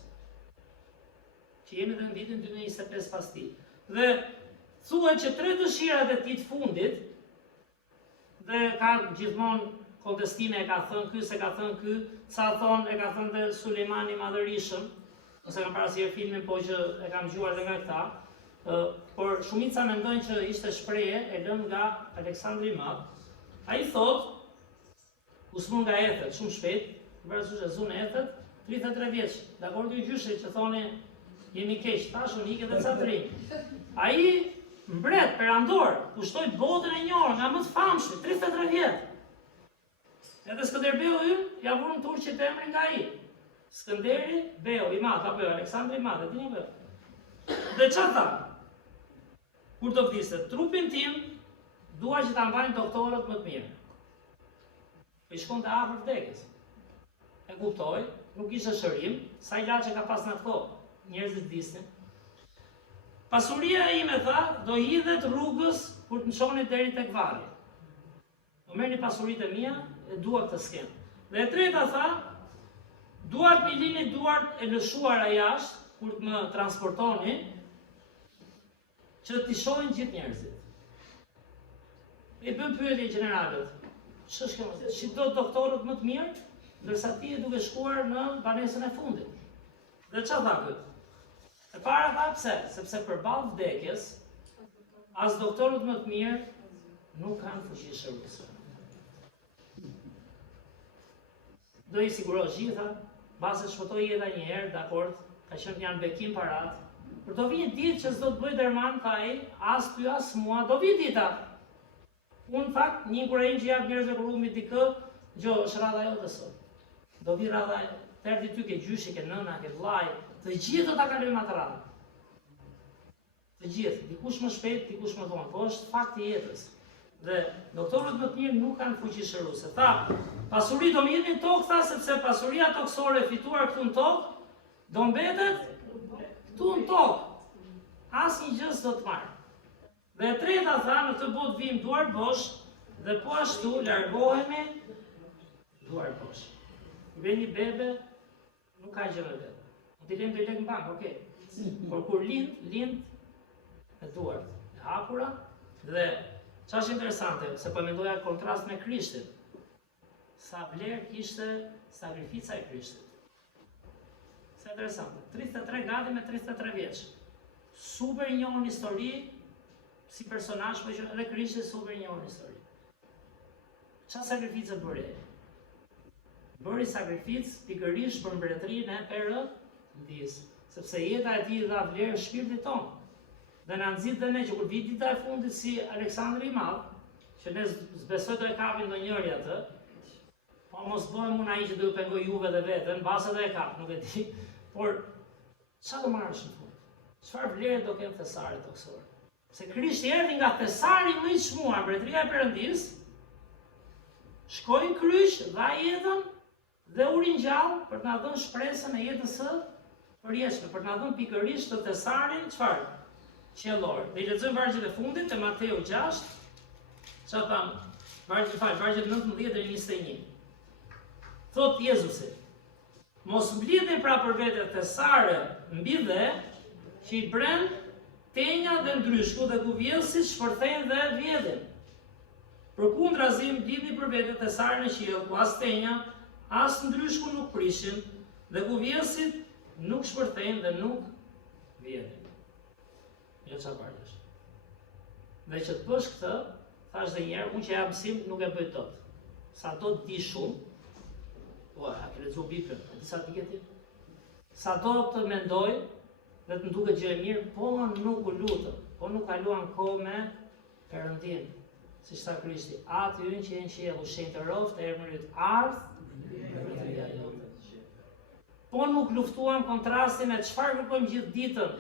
Që jemi dhe në vitin 2025 pas tij. Dhe thuhet që 3 dëshirat e tij të fundit, dhe ka gjithmonë kontestime, e ka thënë ky, se ka thënë ky, sa thonë e ka thënë dhe Sulejmani i Madhërisëm, ose kam parasirë filmin, po që e kam dëgjuar dhe nga këta, por shumica mendojnë që ishte shprehje e lënë nga Aleksandri i Madh. Ai thotë, u smund nga ethet shumë shpejt, përveç e zunë ethet, 33 vjeç. Dakor dy gjyshit që thoni jemi keq, tash unë ikë dhe ca të rinj. Ai mbret perandor, kushtoi botën e njohur nga më të famshmi, 33 vjet. Edhe Skënderbeu hyn, ja vurën turqit emrin nga ai. Skënderi Beu i Madh, apo Aleksandri i Madh, e dini apo? Dhe çfarë tha? Kur do vdiste, trupin tim dua që ta mbajnë doktorët më të mirë. I shkonte afër vdekjes. E kuptoj, nuk ishte shërim, sa ilaçe ka pas në ato, njerëzit vdisnin. Pasuria ime tha, do hidhet rrugës kur të çoni deri tek varri. Do merrni pasuritë e mia e dua këtë skenë. Dhe e treta tha, duart mi lini duart e lëshuara jashtë kur të më transportoni, që t'i shohin gjithë njerëzit. I bën pyetje gjeneralët. Ç'është kjo? Si do doktorët më të mirë, ndërsa ti e duke shkuar në banesën e fundit. Dhe çfarë tha ky? E para tha pse? Sepse përballë vdekjes, as doktorët më të mirë nuk kanë fuqi shërbësore. Do i sigurosh gjitha, base shpëtoi jeta një herë, dakord, ka qenë janë bekim parat. Por do vijë ditë që s'do të bëj derman ka ai, as ty as mua, do vijë dita. Unë fakt, një kur ai që jap njerëzve kur umi dikë, gjo, është rradha jote sot. do vi radha, të erdhi ty ke gjyshi, ke nëna, ke vllai, të gjithë do ta kalojmë atë radhë. Të gjithë, dikush më shpejt, dikush më vonë, po është fakti i jetës. Dhe doktorët më të mirë nuk kanë fuqi shëruese. Tha, pasuri do më jepni tokë, tha, sepse pasuria toksore e fituar këtu në tokë do mbetet këtu në tokë. Asnjë gjë s'do të marr. Dhe e treta tha, në të botë vim duar bosh dhe po ashtu largohemi duar bosh. Vjen një bebe, nuk ka gjë me bebe. Mund t'i lëmë 2 lekë në bank, okay. Por kur lind me duart e hapura dhe çfarë është interesante, se po mendoja kontrast me Krishtin. Sa vlerë kishte sakrifica e Krishtit. Sa interesante. 33 gati me 33 vjeç. Super i njohur në histori si personazh, por që edhe Krishti super i njohur në histori. Çfarë sakrifice bëri? Bëri sakrificë pikërisht për mbretërinë e Perëndis, sepse jeta e tij dha vlerë shpirtit tonë. Dhe na nxit dhe ne që kur vit dita e fundit si Aleksandri i Madh, që ne zbesoj të e kapin ndonjëri atë, po mos bëhem unë ai që do ju pengoj juve dhe veten, mbase do e kap, nuk e di. Por çfarë do marrësh në fund? Çfarë vlerë do kenë thesaret toksor? Se Krishti erdhi nga thesari më i çmuar, mbretëria e Perëndis, shkoi në kryq, dha jetën dhe u ringjall për të na dhënë shpresën e jetës së përjetshme, për të na dhënë pikërisht të thesarin çfarë? Qellor. Dhe i lexojmë vargjet e fundit të Mateu 6, çfarë tham? Vargjet 19 deri 21. Thot Jezusi: mos mblidhni pra për vete thesare mbi dhe, që i bren tenja dhe ndryshku dhe kuvjellësit shpërthejnë dhe vjedhin. Përkundrazi mblidhni për vete thesare në qiell, ku as tenja, as ndryshku nuk prishin, dhe kuvjellësit nuk shpërthejnë dhe nuk vjedhin. Jo çfarë parësh. Dhe që të bësh këtë, thash dhe njerë, unë që jam mësim nuk e bëj tot. Sa do të di shumë, a ke lexuar Biblën, a di sa di ti? Sa do të mendoj dhe të nduket gjë e mirë, po nuk u lutëm, po nuk kaluam kohë me Perëndin. Siç tha Krishti, atë ynë që në qiell u shenjtë rroft e emrit ardh, mbretëria jote. Po nuk luftuam kontrastin me çfarë kërkojmë gjithë ditën,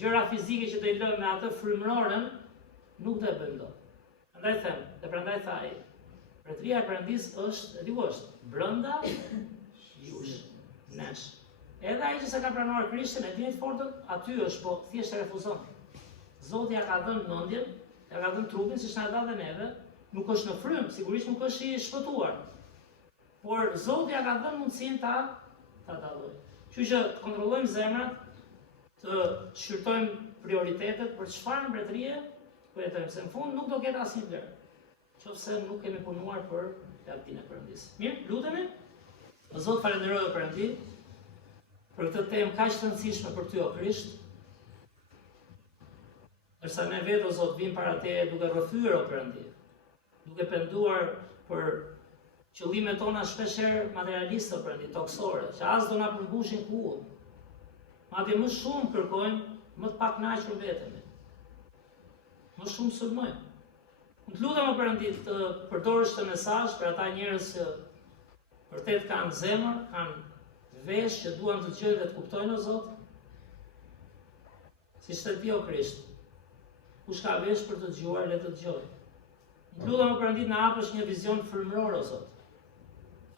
gjëra fizike që do i lëmë me atë frymëroren, nuk do e bëjmë dot. Prandaj them, dhe prandaj tha ai, mbretëria e Perëndis është, e di ku është, brenda jush, nesh. Edhe ai që s'e ka pranuar Krishtin, e dini të fortën, aty është, po thjesht e refuzon. Zoti ja ka dhënë mendjen, ja ka dhënë trupin siç na dha dhe neve, nuk është në frym, sigurisht nuk është i shpëtuar. Por Zoti ja ka dhënë mundësinë ta dallojë. Kështu që të kontrollojmë zemrat, të shqyrtojmë prioritetet për çfarë mbretërie po jetojmë, se në fund nuk do ketë asnjë vlerë, nëse nuk kemi punuar për lavdinë e Perëndis. Mirë, lutemi. Zot, falenderoj o Perëndi për këtë temë kaq të rëndësishme për ty o Krisht.Ërsa ne vetë o Zot vim para teje duke rrëfyer o Perëndi, duke penduar për qëllimet tona shpeshherë materialiste o Perëndi, toksore, që as do na përmbushin kuën. Madje më shumë kërkojmë, më të pak kënaqur vetemi. Më shumë sulmojmë. Unë të lutem o Perëndi të përdorësh këtë mesazh për ata njerëz që vërtet kanë zemër, kanë vesh që duan të dëgjojnë dhe të kuptojnë o Zot. Siç të ti o Krisht, kush ka vesh për të dëgjuar, le të dëgjojë. Unë të lutem o Perëndi të na hapësh një vizion frymëror o Zot.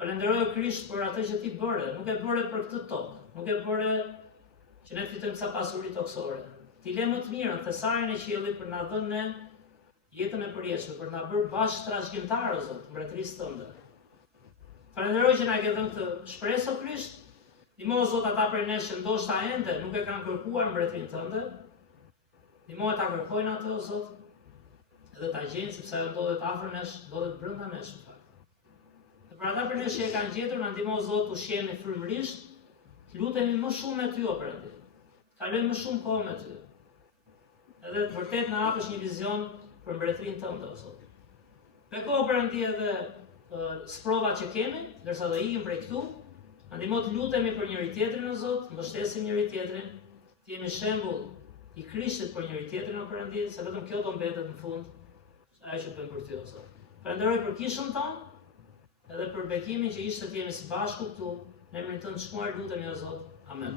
Falenderoj o Krisht për atë që ti bëre, nuk e bëre për këtë tokë, nuk e bëre që ne të fitojmë sa pasuri toksore. Ti le më të mirën, thesarin e qiellit për na dhënë ne jetën e përjetshme, për na bërë bashkë trashëgimtar o Zot, mbretërisë tënde. Falenderoj që na ke dhënë këtë shpresë o Krisht. Ndihmo o Zot ata prej nesh që ndoshta ende nuk e kanë kërkuar mbretërinë tënde. Ndihmo ta kërkojnë atë o Zot, edhe ta gjejnë sepse ajo ndodhet afër nesh, ndodhet brenda nesh në fakt. Dhe për ata prej nesh që e kanë gjetur, na ndihmo o Zot të ushqehemi frymërisht. Lutemi më shumë me ty o Perëndi. Kalojmë më shumë kohë me ty. Edhe të vërtet na hapësh një vizion për mbretërinë tënde o Zot. Beko o Perëndi edhe sprova që kemi, ndërsa do ikim prej këtu, na ndihmo të lutemi për njëri tjetrin o Zot, mbështesim njëri tjetrin, të jemi shembull i Krishtit për njëri tjetrin o Perëndi, se vetëm kjo do mbetet në fund, ajo që bëjmë për ty o Zot. Falenderoj për kishën tonë, edhe për bekimin që ishte të jemi së bashku këtu. Në emrin tënd shkuar lutemi o Zot. Amen.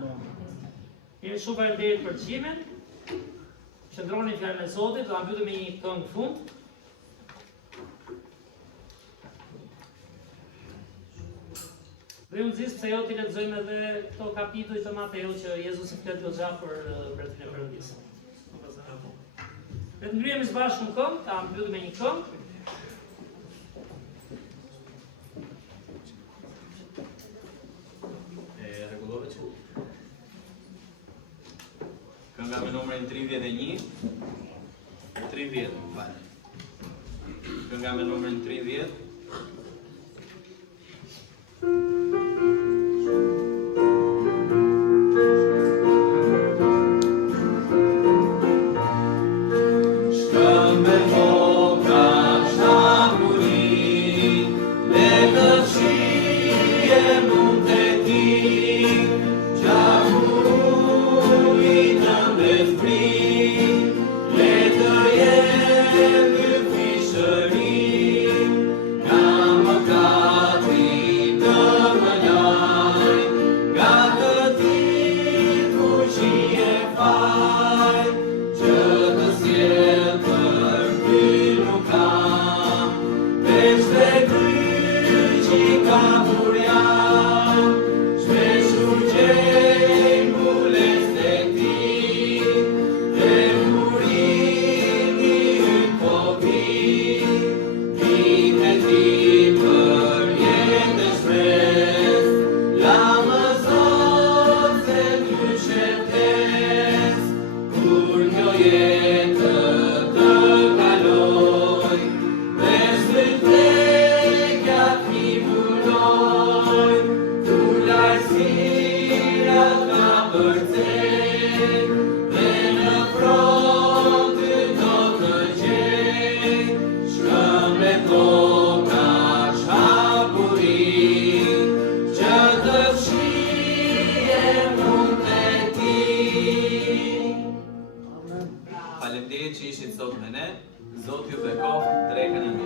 Jemi shumë faleminderit për dëgjimin. Qëndroni në fjalën e Zotit, do ta mbyllim me një këngë fund. Dhe unë zis pse jo t'i lexojmë edhe këto kapituj të Mateu që Jezusi flet goxha për mbretërinë e Perëndisë. Le të ngrihem së bashku në këngë, ta mbyllim me një këngë. Rregullove që? Kënga me numrin 31. 30, vale. Kënga me numrin 30. Faleminderit që ishit sot me ne. Zoti ju bekoft drekën e